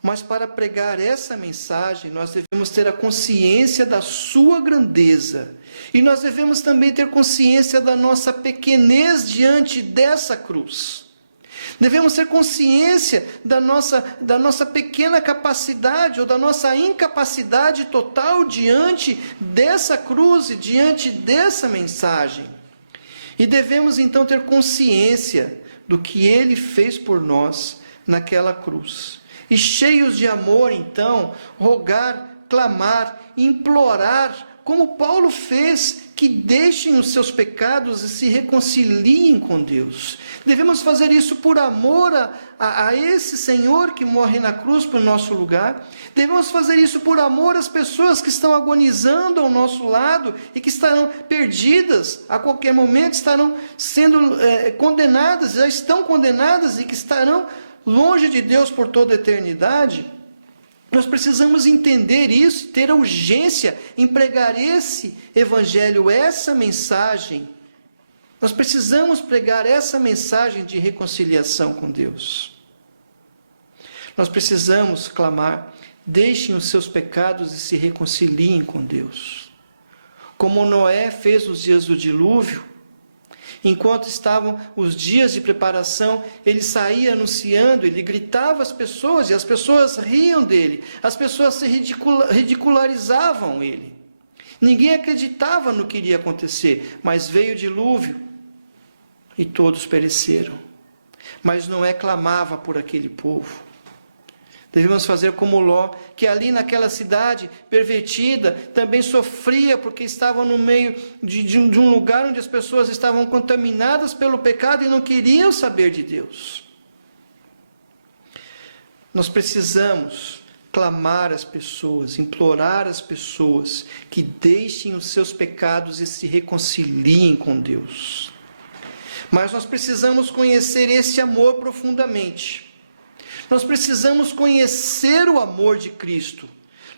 Mas para pregar essa mensagem, nós devemos ter a consciência da sua grandeza. E nós devemos também ter consciência da nossa pequenez diante dessa cruz. Devemos ter consciência da nossa pequena capacidade ou da nossa incapacidade total diante dessa cruz e diante dessa mensagem. E devemos então ter consciência do que Ele fez por nós naquela cruz. E cheios de amor, então, rogar, clamar, implorar, como Paulo fez, que deixem os seus pecados e se reconciliem com Deus. Devemos fazer isso por amor a esse Senhor que morre na cruz por nosso lugar. Devemos fazer isso por amor às pessoas que estão agonizando ao nosso lado e que estarão perdidas a qualquer momento, estarão sendo condenadas, já estão condenadas e que estarão longe de Deus por toda a eternidade. Nós precisamos entender isso, ter a urgência em pregar esse evangelho, essa mensagem. Nós precisamos pregar essa mensagem de reconciliação com Deus. Nós precisamos clamar: deixem os seus pecados e se reconciliem com Deus. Como Noé fez nos dias do dilúvio, enquanto estavam os dias de preparação, ele saía anunciando, ele gritava às pessoas, e as pessoas riam dele, as pessoas se ridicularizavam ele. Ninguém acreditava no que iria acontecer, mas veio o dilúvio e todos pereceram. Mas Noé clamava por aquele povo. Devemos fazer como Ló, que ali naquela cidade pervertida também sofria porque estava no meio de um lugar onde as pessoas estavam contaminadas pelo pecado e não queriam saber de Deus. Nós precisamos clamar às pessoas, implorar às pessoas que deixem os seus pecados e se reconciliem com Deus. Mas nós precisamos conhecer esse amor profundamente. Nós precisamos conhecer o amor de Cristo.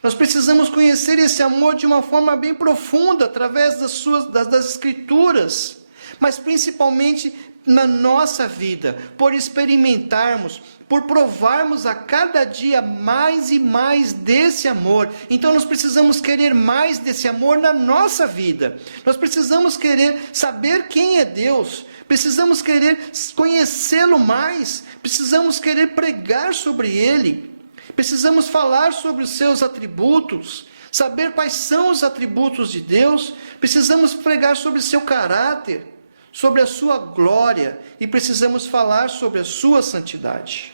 Nós precisamos conhecer esse amor de uma forma bem profunda, através das Escrituras, mas principalmente na nossa vida, por experimentarmos, por provarmos a cada dia mais e mais desse amor. Então nós precisamos querer mais desse amor na nossa vida. Nós precisamos querer saber quem é Deus, precisamos querer conhecê-lo mais, precisamos querer pregar sobre Ele, precisamos falar sobre os seus atributos, saber quais são os atributos de Deus, precisamos pregar sobre o seu caráter, sobre a sua glória, e precisamos falar sobre a sua santidade.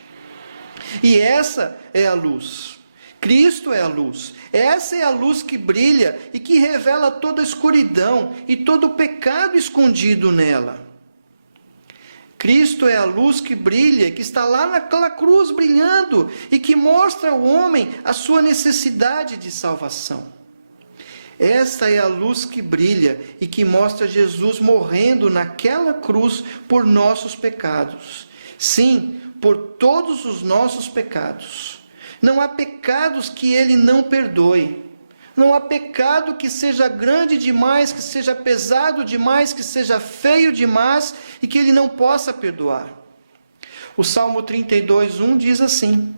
E essa é a luz. Cristo é a luz. Essa é a luz que brilha e que revela toda a escuridão e todo o pecado escondido nela. Cristo é a luz que brilha, que está lá naquela cruz brilhando e que mostra ao homem a sua necessidade de salvação. Esta é a luz que brilha e que mostra Jesus morrendo naquela cruz por nossos pecados. Sim, por todos os nossos pecados. Não há pecados que Ele não perdoe. Não há pecado que seja grande demais, que seja pesado demais, que seja feio demais e que Ele não possa perdoar. O Salmo 32:1 diz assim: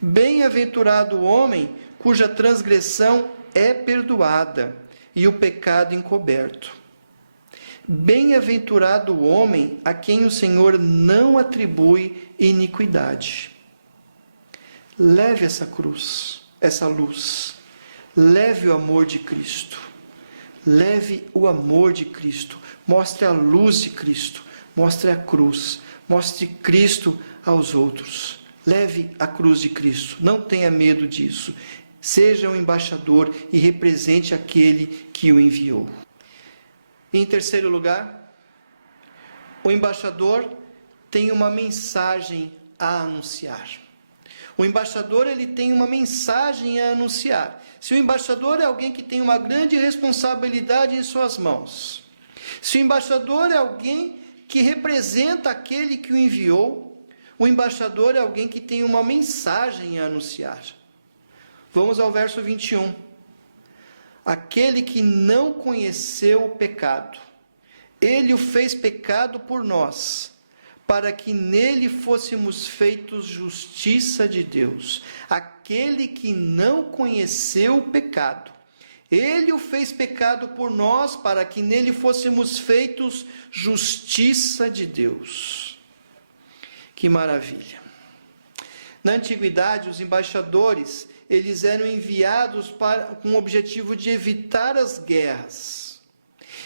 bem-aventurado o homem cuja transgressão é perdoada e o pecado encoberto. Bem-aventurado o homem a quem o Senhor não atribui iniquidade. Leve essa cruz, essa luz. Leve o amor de Cristo. Leve o amor de Cristo. Mostre a luz de Cristo. Mostre a cruz. Mostre Cristo aos outros. Leve a cruz de Cristo, não tenha medo disso. Seja um embaixador e represente aquele que o enviou. Em terceiro lugar, o embaixador tem uma mensagem a anunciar. O embaixador, ele tem uma mensagem a anunciar. Se o embaixador é alguém que tem uma grande responsabilidade em suas mãos, se o embaixador é alguém que representa aquele que o enviou, o embaixador é alguém que tem uma mensagem a anunciar. Vamos ao verso 21. Aquele que não conheceu o pecado, ele o fez pecado por nós, para que nele fôssemos feitos justiça de Deus. Aquele que não conheceu o pecado, ele o fez pecado por nós, para que nele fôssemos feitos justiça de Deus. Que maravilha! Na antiguidade, os embaixadores, eles eram enviados com o objetivo de evitar as guerras.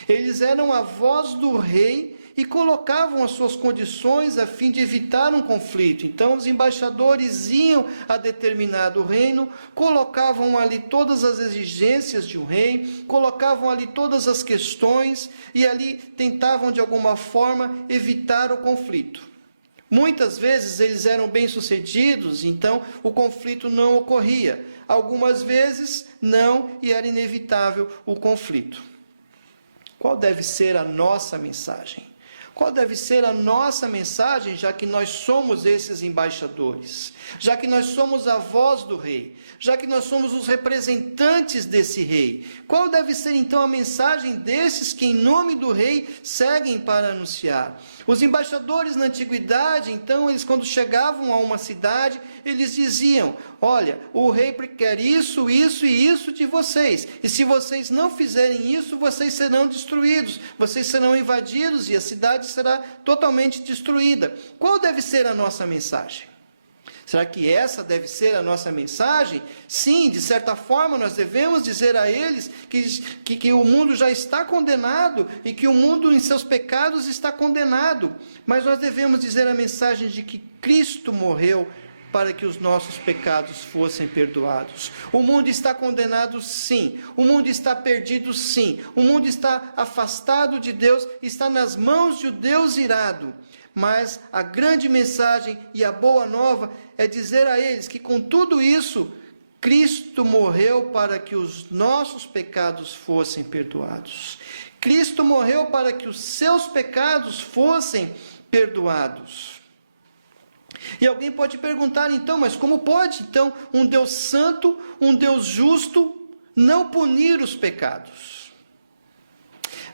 Eles eram a voz do rei e colocavam as suas condições a fim de evitar um conflito. Então, os embaixadores iam a determinado reino, colocavam ali todas as exigências de um rei, colocavam ali todas as questões e ali tentavam, de alguma forma, evitar o conflito. Muitas vezes eles eram bem-sucedidos, então o conflito não ocorria. Algumas vezes não, e era inevitável o conflito. Qual deve ser a nossa mensagem? Qual deve ser a nossa mensagem, já que nós somos esses embaixadores? Já que nós somos a voz do rei? Já que nós somos os representantes desse rei? Qual deve ser então a mensagem desses que em nome do rei seguem para anunciar? Os embaixadores na antiguidade, então, eles quando chegavam a uma cidade, eles diziam: olha, o rei quer isso, isso e isso de vocês. E se vocês não fizerem isso, vocês serão destruídos, vocês serão invadidos e a cidade será totalmente destruída. Qual deve ser a nossa mensagem? Será que essa deve ser a nossa mensagem? Sim, de certa forma nós devemos dizer a eles que o mundo já está condenado e que o mundo em seus pecados está condenado. Mas nós devemos dizer a mensagem de que Cristo morreu para que os nossos pecados fossem perdoados. O mundo está condenado, sim. O mundo está perdido, sim. O mundo está afastado de Deus, está nas mãos de um Deus irado. Mas a grande mensagem e a boa nova é dizer a eles que com tudo isso, Cristo morreu para que os nossos pecados fossem perdoados. Cristo morreu para que os seus pecados fossem perdoados. E alguém pode perguntar então, mas como pode então um Deus santo, um Deus justo, não punir os pecados?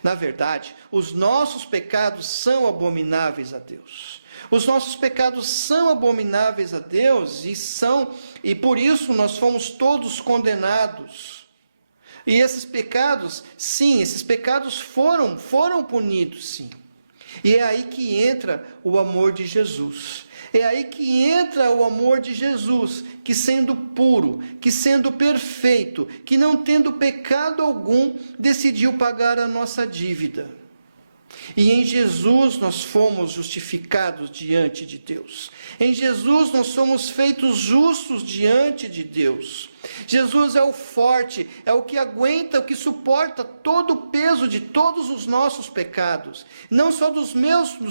Na verdade, os nossos pecados são abomináveis a Deus. Os nossos pecados são abomináveis a Deus e por isso nós fomos todos condenados. E esses pecados, sim, esses pecados foram punidos, sim. E é aí que entra o amor de Jesus. É aí que entra o amor de Jesus, que sendo puro, que sendo perfeito, que não tendo pecado algum, decidiu pagar a nossa dívida. E em Jesus nós fomos justificados diante de Deus. Em Jesus nós somos feitos justos diante de Deus. Jesus é o forte, é o que aguenta, o que suporta todo o peso de todos os nossos pecados. Não só dos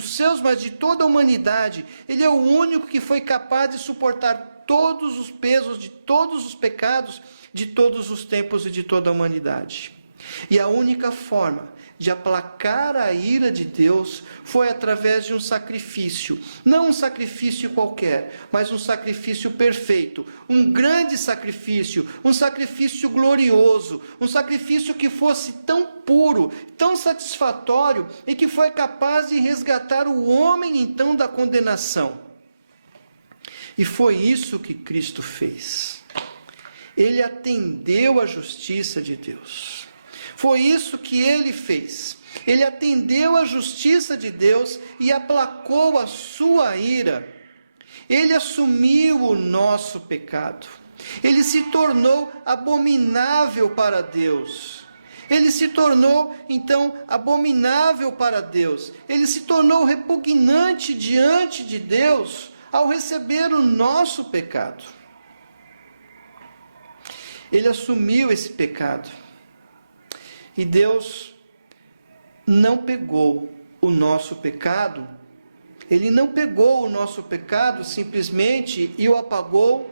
seus, mas de toda a humanidade. Ele é o único que foi capaz de suportar todos os pesos de todos os pecados de todos os tempos e de toda a humanidade. E a única forma de aplacar a ira de Deus foi através de um sacrifício. Não um sacrifício qualquer, mas um sacrifício perfeito. Um grande sacrifício, um sacrifício glorioso. Um sacrifício que fosse tão puro, tão satisfatório e que foi capaz de resgatar o homem então da condenação. E foi isso que Cristo fez. Ele atendeu à justiça de Deus. Foi isso que ele fez. Ele atendeu à justiça de Deus e aplacou a sua ira. Ele assumiu o nosso pecado. Ele se tornou abominável para Deus. Ele se tornou, então, abominável para Deus. Ele se tornou repugnante diante de Deus ao receber o nosso pecado. Ele assumiu esse pecado. E Deus não pegou o nosso pecado, Ele não pegou o nosso pecado simplesmente e o apagou.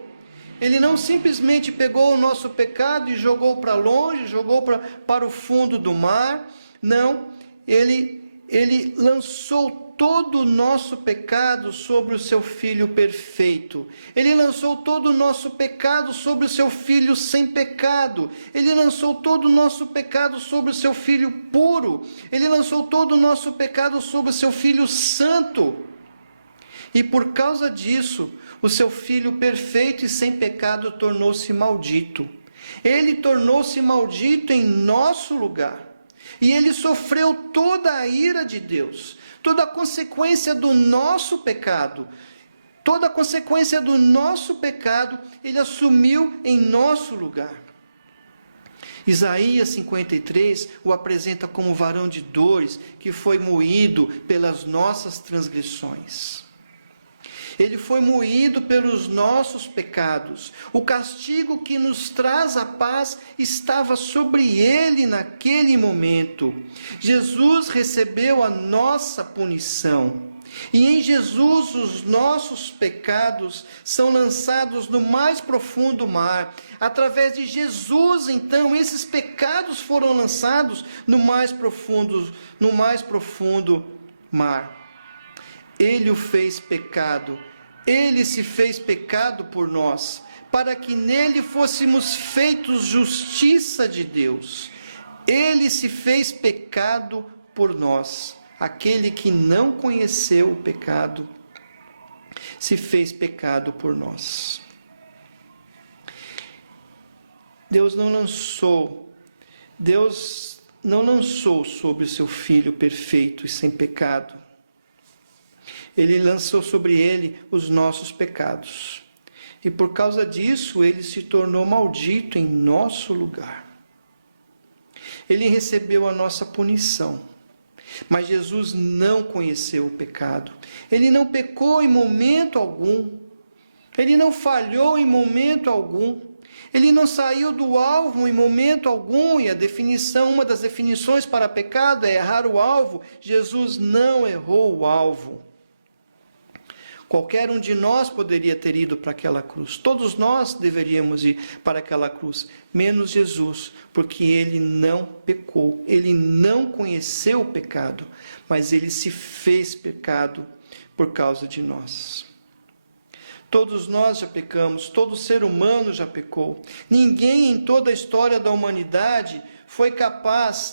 Ele não simplesmente pegou o nosso pecado e jogou para longe, jogou para o fundo do mar. Não, Ele lançou todo o nosso pecado sobre o seu Filho perfeito. Ele lançou todo o nosso pecado sobre o seu Filho sem pecado. Ele lançou todo o nosso pecado sobre o seu Filho puro. Ele lançou todo o nosso pecado sobre o seu Filho santo. E por causa disso, o seu Filho perfeito e sem pecado tornou-se maldito. Ele tornou-se maldito em nosso lugar. E ele sofreu toda a ira de Deus, toda a consequência do nosso pecado. Toda a consequência do nosso pecado, ele assumiu em nosso lugar. Isaías 53 o apresenta como varão de dores, que foi moído pelas nossas transgressões. Ele foi moído pelos nossos pecados. O castigo que nos traz a paz estava sobre ele naquele momento. Jesus recebeu a nossa punição. E em Jesus os nossos pecados são lançados no mais profundo mar. Através de Jesus, então, esses pecados foram lançados no mais profundo mar. Ele o fez pecado, ele se fez pecado por nós, para que nele fôssemos feitos justiça de Deus. Ele se fez pecado por nós. Aquele que não conheceu o pecado, se fez pecado por nós. Deus não lançou sobre o seu Filho perfeito e sem pecado. Ele lançou sobre ele os nossos pecados. E por causa disso, ele se tornou maldito em nosso lugar. Ele recebeu a nossa punição. Mas Jesus não conheceu o pecado. Ele não pecou em momento algum. Ele não falhou em momento algum. Ele não saiu do alvo em momento algum. E uma das definições para pecado é errar o alvo. Jesus não errou o alvo. Qualquer um de nós poderia ter ido para aquela cruz. Todos nós deveríamos ir para aquela cruz, menos Jesus, porque ele não pecou, ele não conheceu o pecado, mas ele se fez pecado por causa de nós. Todos nós já pecamos, todo ser humano já pecou. Ninguém em toda a história da humanidade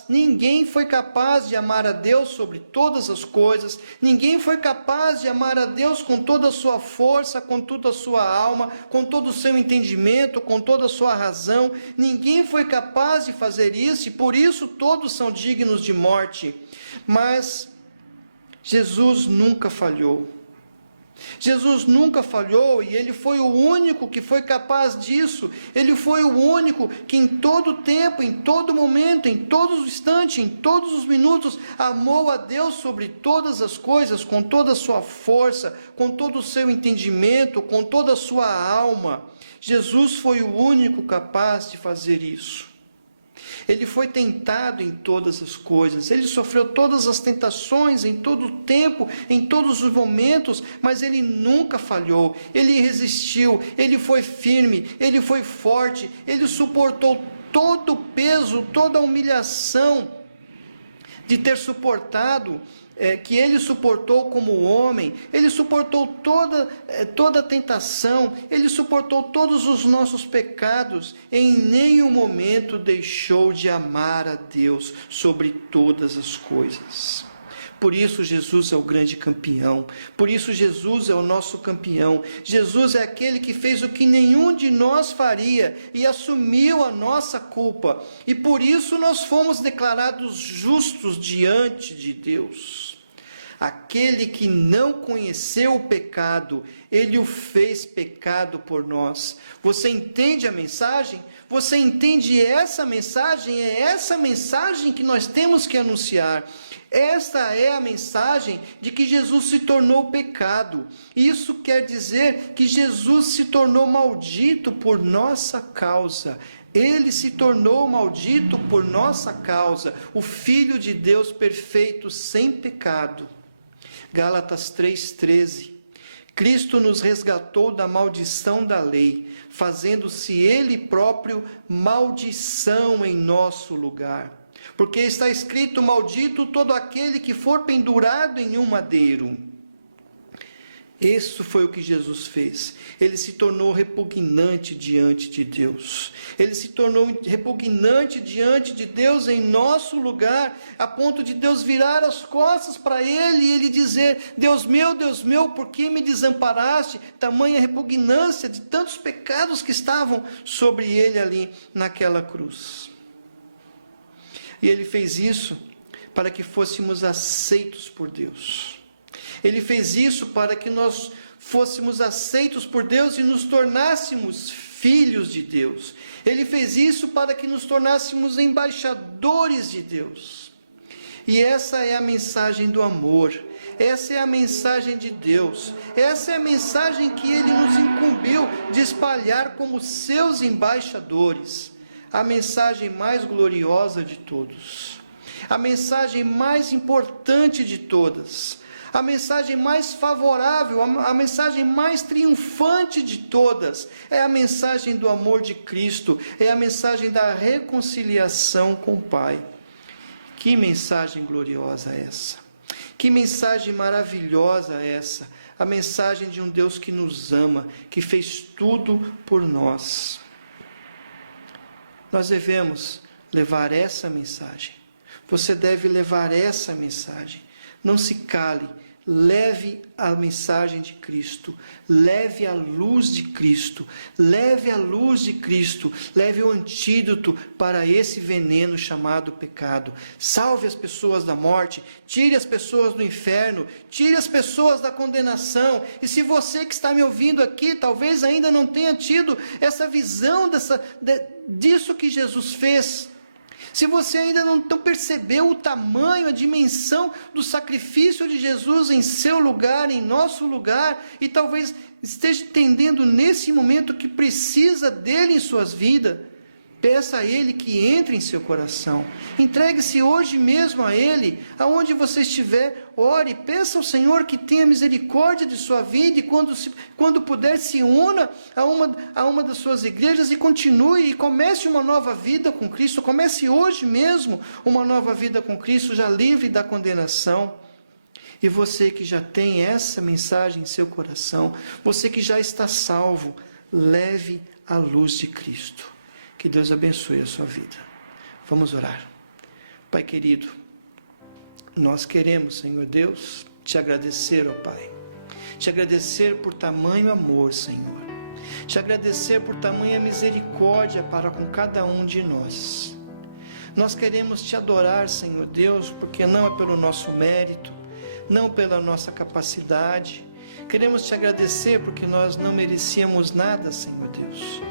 ninguém foi capaz de amar a Deus sobre todas as coisas, ninguém foi capaz de amar a Deus com toda a sua força, com toda a sua alma, com todo o seu entendimento, com toda a sua razão. Ninguém foi capaz de fazer isso e por isso todos são dignos de morte. Mas Jesus nunca falhou. Jesus nunca falhou e ele foi o único que foi capaz disso. Ele foi o único que em todo tempo, em todo momento, em todos os instantes, em todos os minutos, amou a Deus sobre todas as coisas, com toda a sua força, com todo o seu entendimento, com toda a sua alma. Jesus foi o único capaz de fazer isso. Ele foi tentado em todas as coisas, ele sofreu todas as tentações em todo o tempo, em todos os momentos, mas ele nunca falhou, ele resistiu, ele foi firme, ele foi forte, ele suportou todo o peso, toda a humilhação de ter suportado, que ele suportou como homem. Ele suportou toda a tentação, ele suportou todos os nossos pecados, em nenhum momento deixou de amar a Deus sobre todas as coisas. Por isso Jesus é o grande campeão, por isso Jesus é o nosso campeão. Jesus é aquele que fez o que nenhum de nós faria e assumiu a nossa culpa, e por isso nós fomos declarados justos diante de Deus. Aquele que não conheceu o pecado, ele o fez pecado por nós. Você entende a mensagem? Você entende essa mensagem? É essa mensagem que nós temos que anunciar. Esta é a mensagem de que Jesus se tornou pecado. Isso quer dizer que Jesus se tornou maldito por nossa causa. Ele se tornou maldito por nossa causa, o Filho de Deus perfeito, sem pecado. Gálatas 3,13. Cristo nos resgatou da maldição da lei, fazendo-se Ele próprio maldição em nosso lugar. Porque está escrito: maldito todo aquele que for pendurado em um madeiro. Isso foi o que Jesus fez. Ele se tornou repugnante diante de Deus. Ele se tornou repugnante diante de Deus em nosso lugar, a ponto de Deus virar as costas para ele e ele dizer: Deus meu, por que me desamparaste? Tamanha repugnância de tantos pecados que estavam sobre ele ali naquela cruz. E ele fez isso para que fôssemos aceitos por Deus. Ele fez isso para que nós fôssemos aceitos por Deus e nos tornássemos filhos de Deus. Ele fez isso para que nos tornássemos embaixadores de Deus. E essa é a mensagem do amor. Essa é a mensagem de Deus. Essa é a mensagem que Ele nos incumbiu de espalhar como seus embaixadores. A mensagem mais gloriosa de todos. A mensagem mais importante de todas. A mensagem mais favorável, a mensagem mais triunfante de todas, é a mensagem do amor de Cristo, é a mensagem da reconciliação com o Pai. Que mensagem gloriosa é essa? Que mensagem maravilhosa é essa? A mensagem de um Deus que nos ama, que fez tudo por nós. Nós devemos levar essa mensagem. Você deve levar essa mensagem. Não se cale, leve a mensagem de Cristo, leve a luz de Cristo, leve a luz de Cristo, leve o antídoto para esse veneno chamado pecado. Salve as pessoas da morte, tire as pessoas do inferno, tire as pessoas da condenação. E se você que está me ouvindo aqui, talvez ainda não tenha tido essa visão disso que Jesus fez, se você ainda não percebeu o tamanho, a dimensão do sacrifício de Jesus em seu lugar, em nosso lugar, e talvez esteja entendendo nesse momento que precisa dele em suas vidas, peça a Ele que entre em seu coração. Entregue-se hoje mesmo a Ele, aonde você estiver, ore, peça ao Senhor que tenha misericórdia de sua vida, e quando puder, se una a uma das suas igrejas e continue e comece uma nova vida com Cristo. Comece hoje mesmo uma nova vida com Cristo, já livre da condenação. E você que já tem essa mensagem em seu coração, você que já está salvo, leve a luz de Cristo. Que Deus abençoe a sua vida. Vamos orar. Pai querido, nós queremos, Senhor Deus, te agradecer, ó Pai. Te agradecer por tamanho amor, Senhor. Te agradecer por tamanha misericórdia para com cada um de nós. Nós queremos te adorar, Senhor Deus, porque não é pelo nosso mérito, não pela nossa capacidade. Queremos te agradecer porque nós não merecíamos nada, Senhor Deus.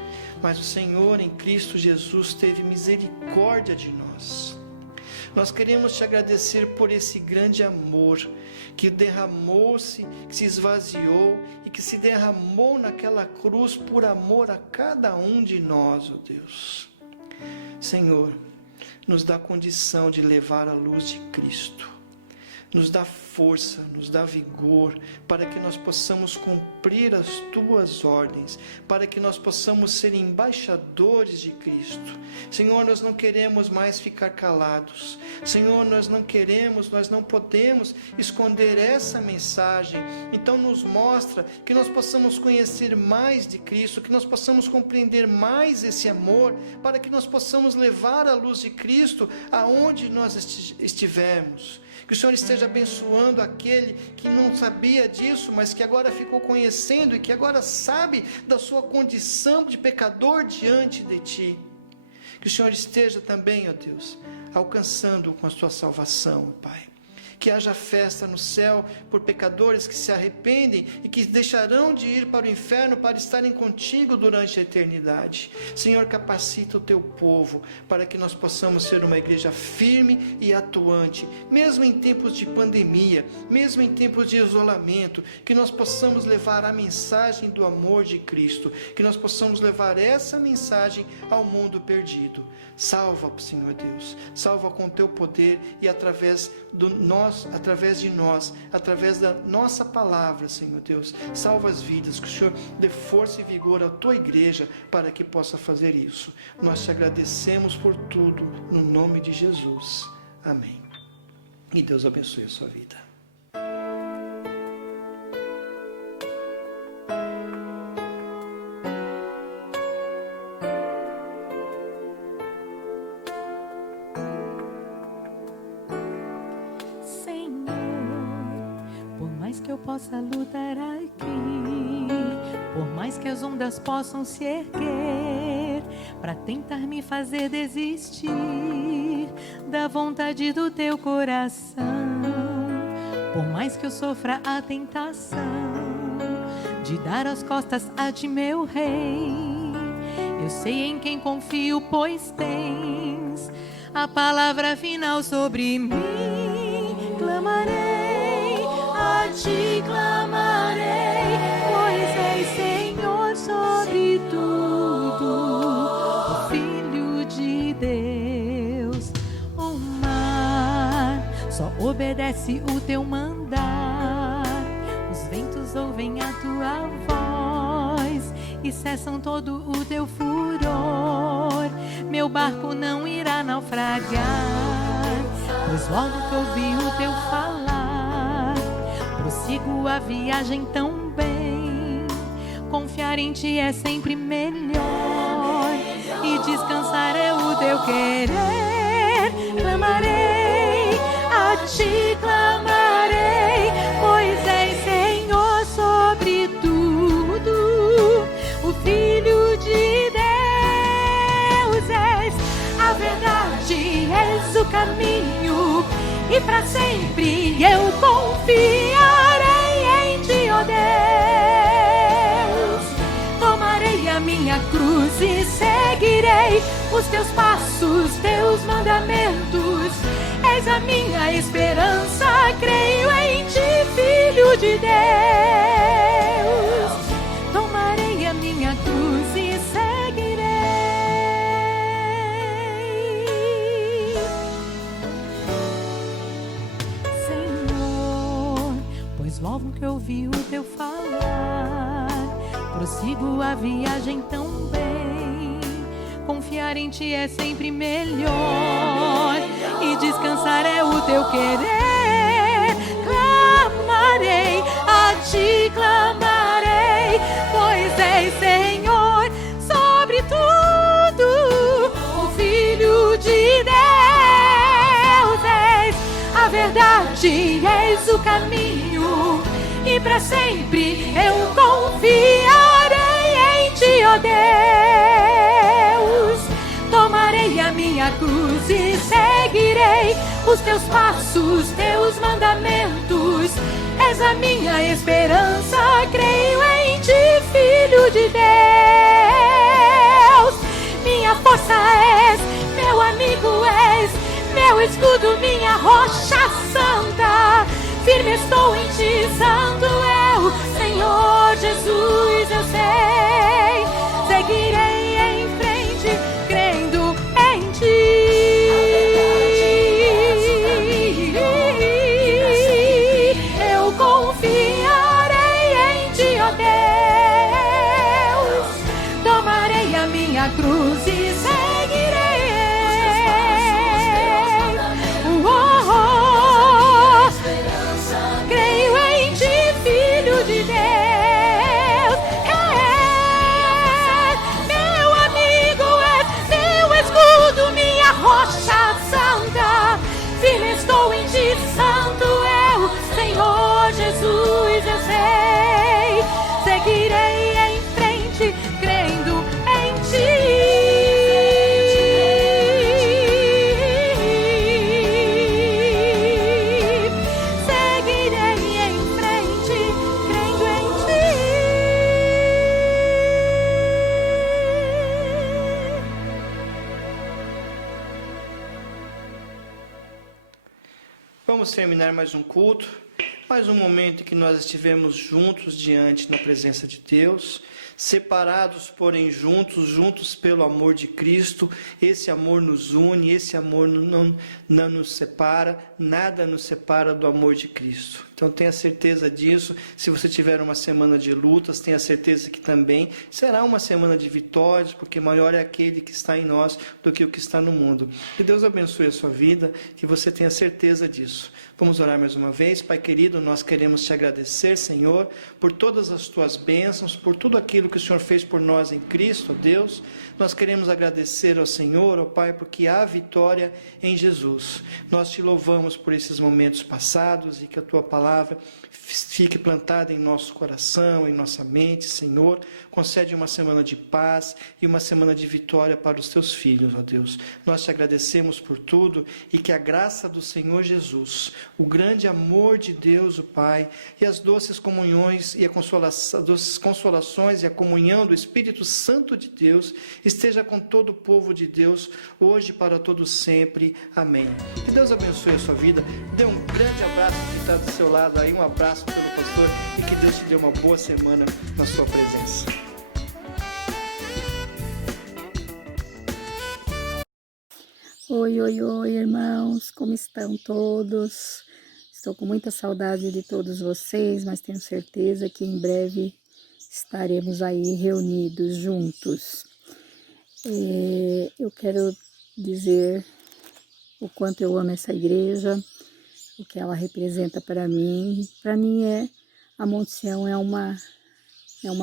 Mas o Senhor em Cristo Jesus teve misericórdia de nós. Nós queremos te agradecer por esse grande amor que derramou-se, que se esvaziou e que se derramou naquela cruz por amor a cada um de nós, ó Deus. Senhor, nos dá condição de levar a luz de Cristo. Nos dá força, nos dá vigor, para que nós possamos cumprir as Tuas ordens, para que nós possamos ser embaixadores de Cristo. Senhor, nós não queremos mais ficar calados. Senhor, nós não podemos esconder essa mensagem. Então nos mostra que nós possamos conhecer mais de Cristo, que nós possamos compreender mais esse amor, para que nós possamos levar a luz de Cristo aonde nós estivermos. Que o Senhor esteja abençoando aquele que não sabia disso, mas que agora ficou conhecendo e que agora sabe da sua condição de pecador diante de Ti. Que o Senhor esteja também, ó Deus, alcançando com a Sua salvação, Pai. que haja festa no céu por pecadores que se arrependem e que deixarão de ir para o inferno para estarem contigo durante a eternidade. Senhor, capacita o teu povo para que nós possamos ser uma igreja firme e atuante, mesmo em tempos de pandemia, mesmo em tempos de isolamento, que nós possamos levar a mensagem do amor de Cristo, que nós possamos levar essa mensagem ao mundo perdido. Salva, Senhor Deus, salva com o teu poder e através de nós, através da nossa palavra, Senhor Deus, salva as vidas, que o Senhor dê força e vigor à tua igreja para que possa fazer isso. Nós te agradecemos por tudo, no nome de Jesus. Amém. E Deus abençoe a sua vida. Que eu possa lutar aqui, por mais que as ondas possam se erguer para tentar me fazer desistir da vontade do teu coração, por mais que eu sofra a tentação de dar as costas a ti, meu rei, eu sei em quem confio, pois tens a palavra final sobre mim. Clamarei, a ti clamarei, pois és Senhor sobre tudo, o Filho de Deus. O mar só obedece o teu mandar, os ventos ouvem a tua voz e cessam todo o teu furor. Meu barco não irá naufragar, pois logo que ouvi o teu falar, prossigo a viagem tão bem. Confiar em ti é sempre melhor, e descansar é o teu querer. Clamarei, a ti clamarei, pois és Senhor sobre tudo, o Filho de Deus. És a verdade, és o caminho, e para sempre eu confiarei em ti, ó Deus. Tomarei a minha cruz e seguirei os teus passos, teus mandamentos. És a minha esperança, creio em ti, Filho de Deus. Tomarei a minha cruz e seguirei. Senhor, pois logo que eu ouvi o teu falar, prossigo a viagem tão bem. Confiar em ti é sempre melhor, e descansar é o teu querer. Clamarei, a ti clamarei, pois és Senhor sobre tudo, o Filho de Deus. És a verdade, és o caminho, e para sempre eu confiarei em ti, ó Deus. Tomarei a minha cruz e seguirei os teus passos, teus mandamentos. És a minha esperança, creio em ti, Filho de Deus. Minha força és, meu amigo és, meu escudo, minha rocha santa. Firme estou em ti, santo é o Senhor Jesus, eu sei. Seguirei em frente, crendo em ti. Eu confiarei em ti, ó Deus. Tomarei a minha cruz e seguirei. Creio em ti, Filho de Deus. És Vamos terminar mais um culto, mais um momento em que nós estivemos juntos diante na presença de Deus, separados, porém juntos pelo amor de Cristo. Esse amor nos une, esse amor não nos separa, nada nos separa do amor de Cristo. Então tenha certeza disso. Se você tiver uma semana de lutas, tenha certeza que também será uma semana de vitórias, porque maior é aquele que está em nós do que o que está no mundo. Que Deus abençoe a sua vida, que você tenha certeza disso. Vamos orar mais uma vez. Pai querido, nós queremos te agradecer, Senhor, por todas as tuas bênçãos, por tudo aquilo que o Senhor fez por nós em Cristo, ó Deus. Nós queremos agradecer ao Senhor, ó Pai, porque há vitória em Jesus. Nós te louvamos por esses momentos passados e que a tua palavra fique plantada em nosso coração, em nossa mente, Senhor. Concede uma semana de paz e uma semana de vitória para os teus filhos, ó Deus. Nós te agradecemos por tudo e que a graça do Senhor Jesus, o grande amor de Deus, o Pai, e as doces comunhões e as doces consolações e a comunhão do Espírito Santo de Deus esteja com todo o povo de Deus, hoje e para todo sempre. Amém. Que Deus abençoe a sua vida. Dê um grande abraço que está do seu lado aí, um abraço pelo pastor, e que Deus te dê uma boa semana na sua presença. Oi, irmãos, como estão todos? Estou com muita saudade de todos vocês, mas tenho certeza que em breve estaremos aí reunidos juntos. Eu quero dizer o quanto eu amo essa igreja, o que ela representa para mim. Para mim, a Monte Sião é uma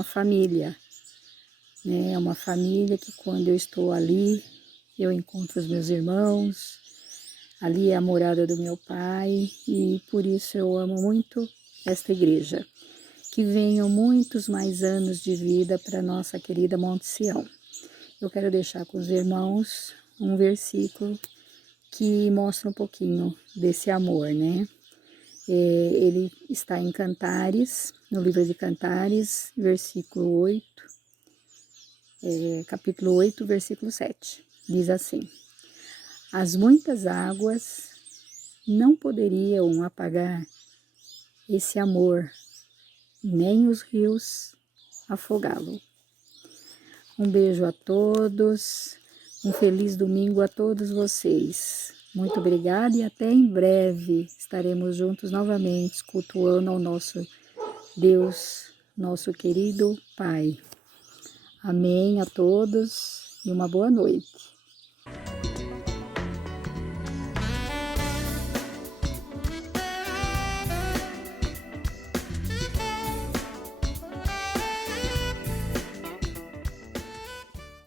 família, né? É uma família que quando eu estou ali, eu encontro os meus irmãos, ali é a morada do meu pai, e por isso eu amo muito esta igreja. Que venham muitos mais anos de vida para nossa querida Monte Sião. Eu quero deixar com os irmãos um versículo que mostra um pouquinho desse amor, né? Ele está em Cantares, no livro de Cantares, versículo 8, capítulo 8, versículo 7. Diz assim: as muitas águas não poderiam apagar esse amor, nem os rios afogá-lo. Um beijo a todos, um feliz domingo a todos vocês. Muito obrigada e até em breve estaremos juntos novamente, cultuando ao nosso Deus, nosso querido Pai. Amém a todos e uma boa noite.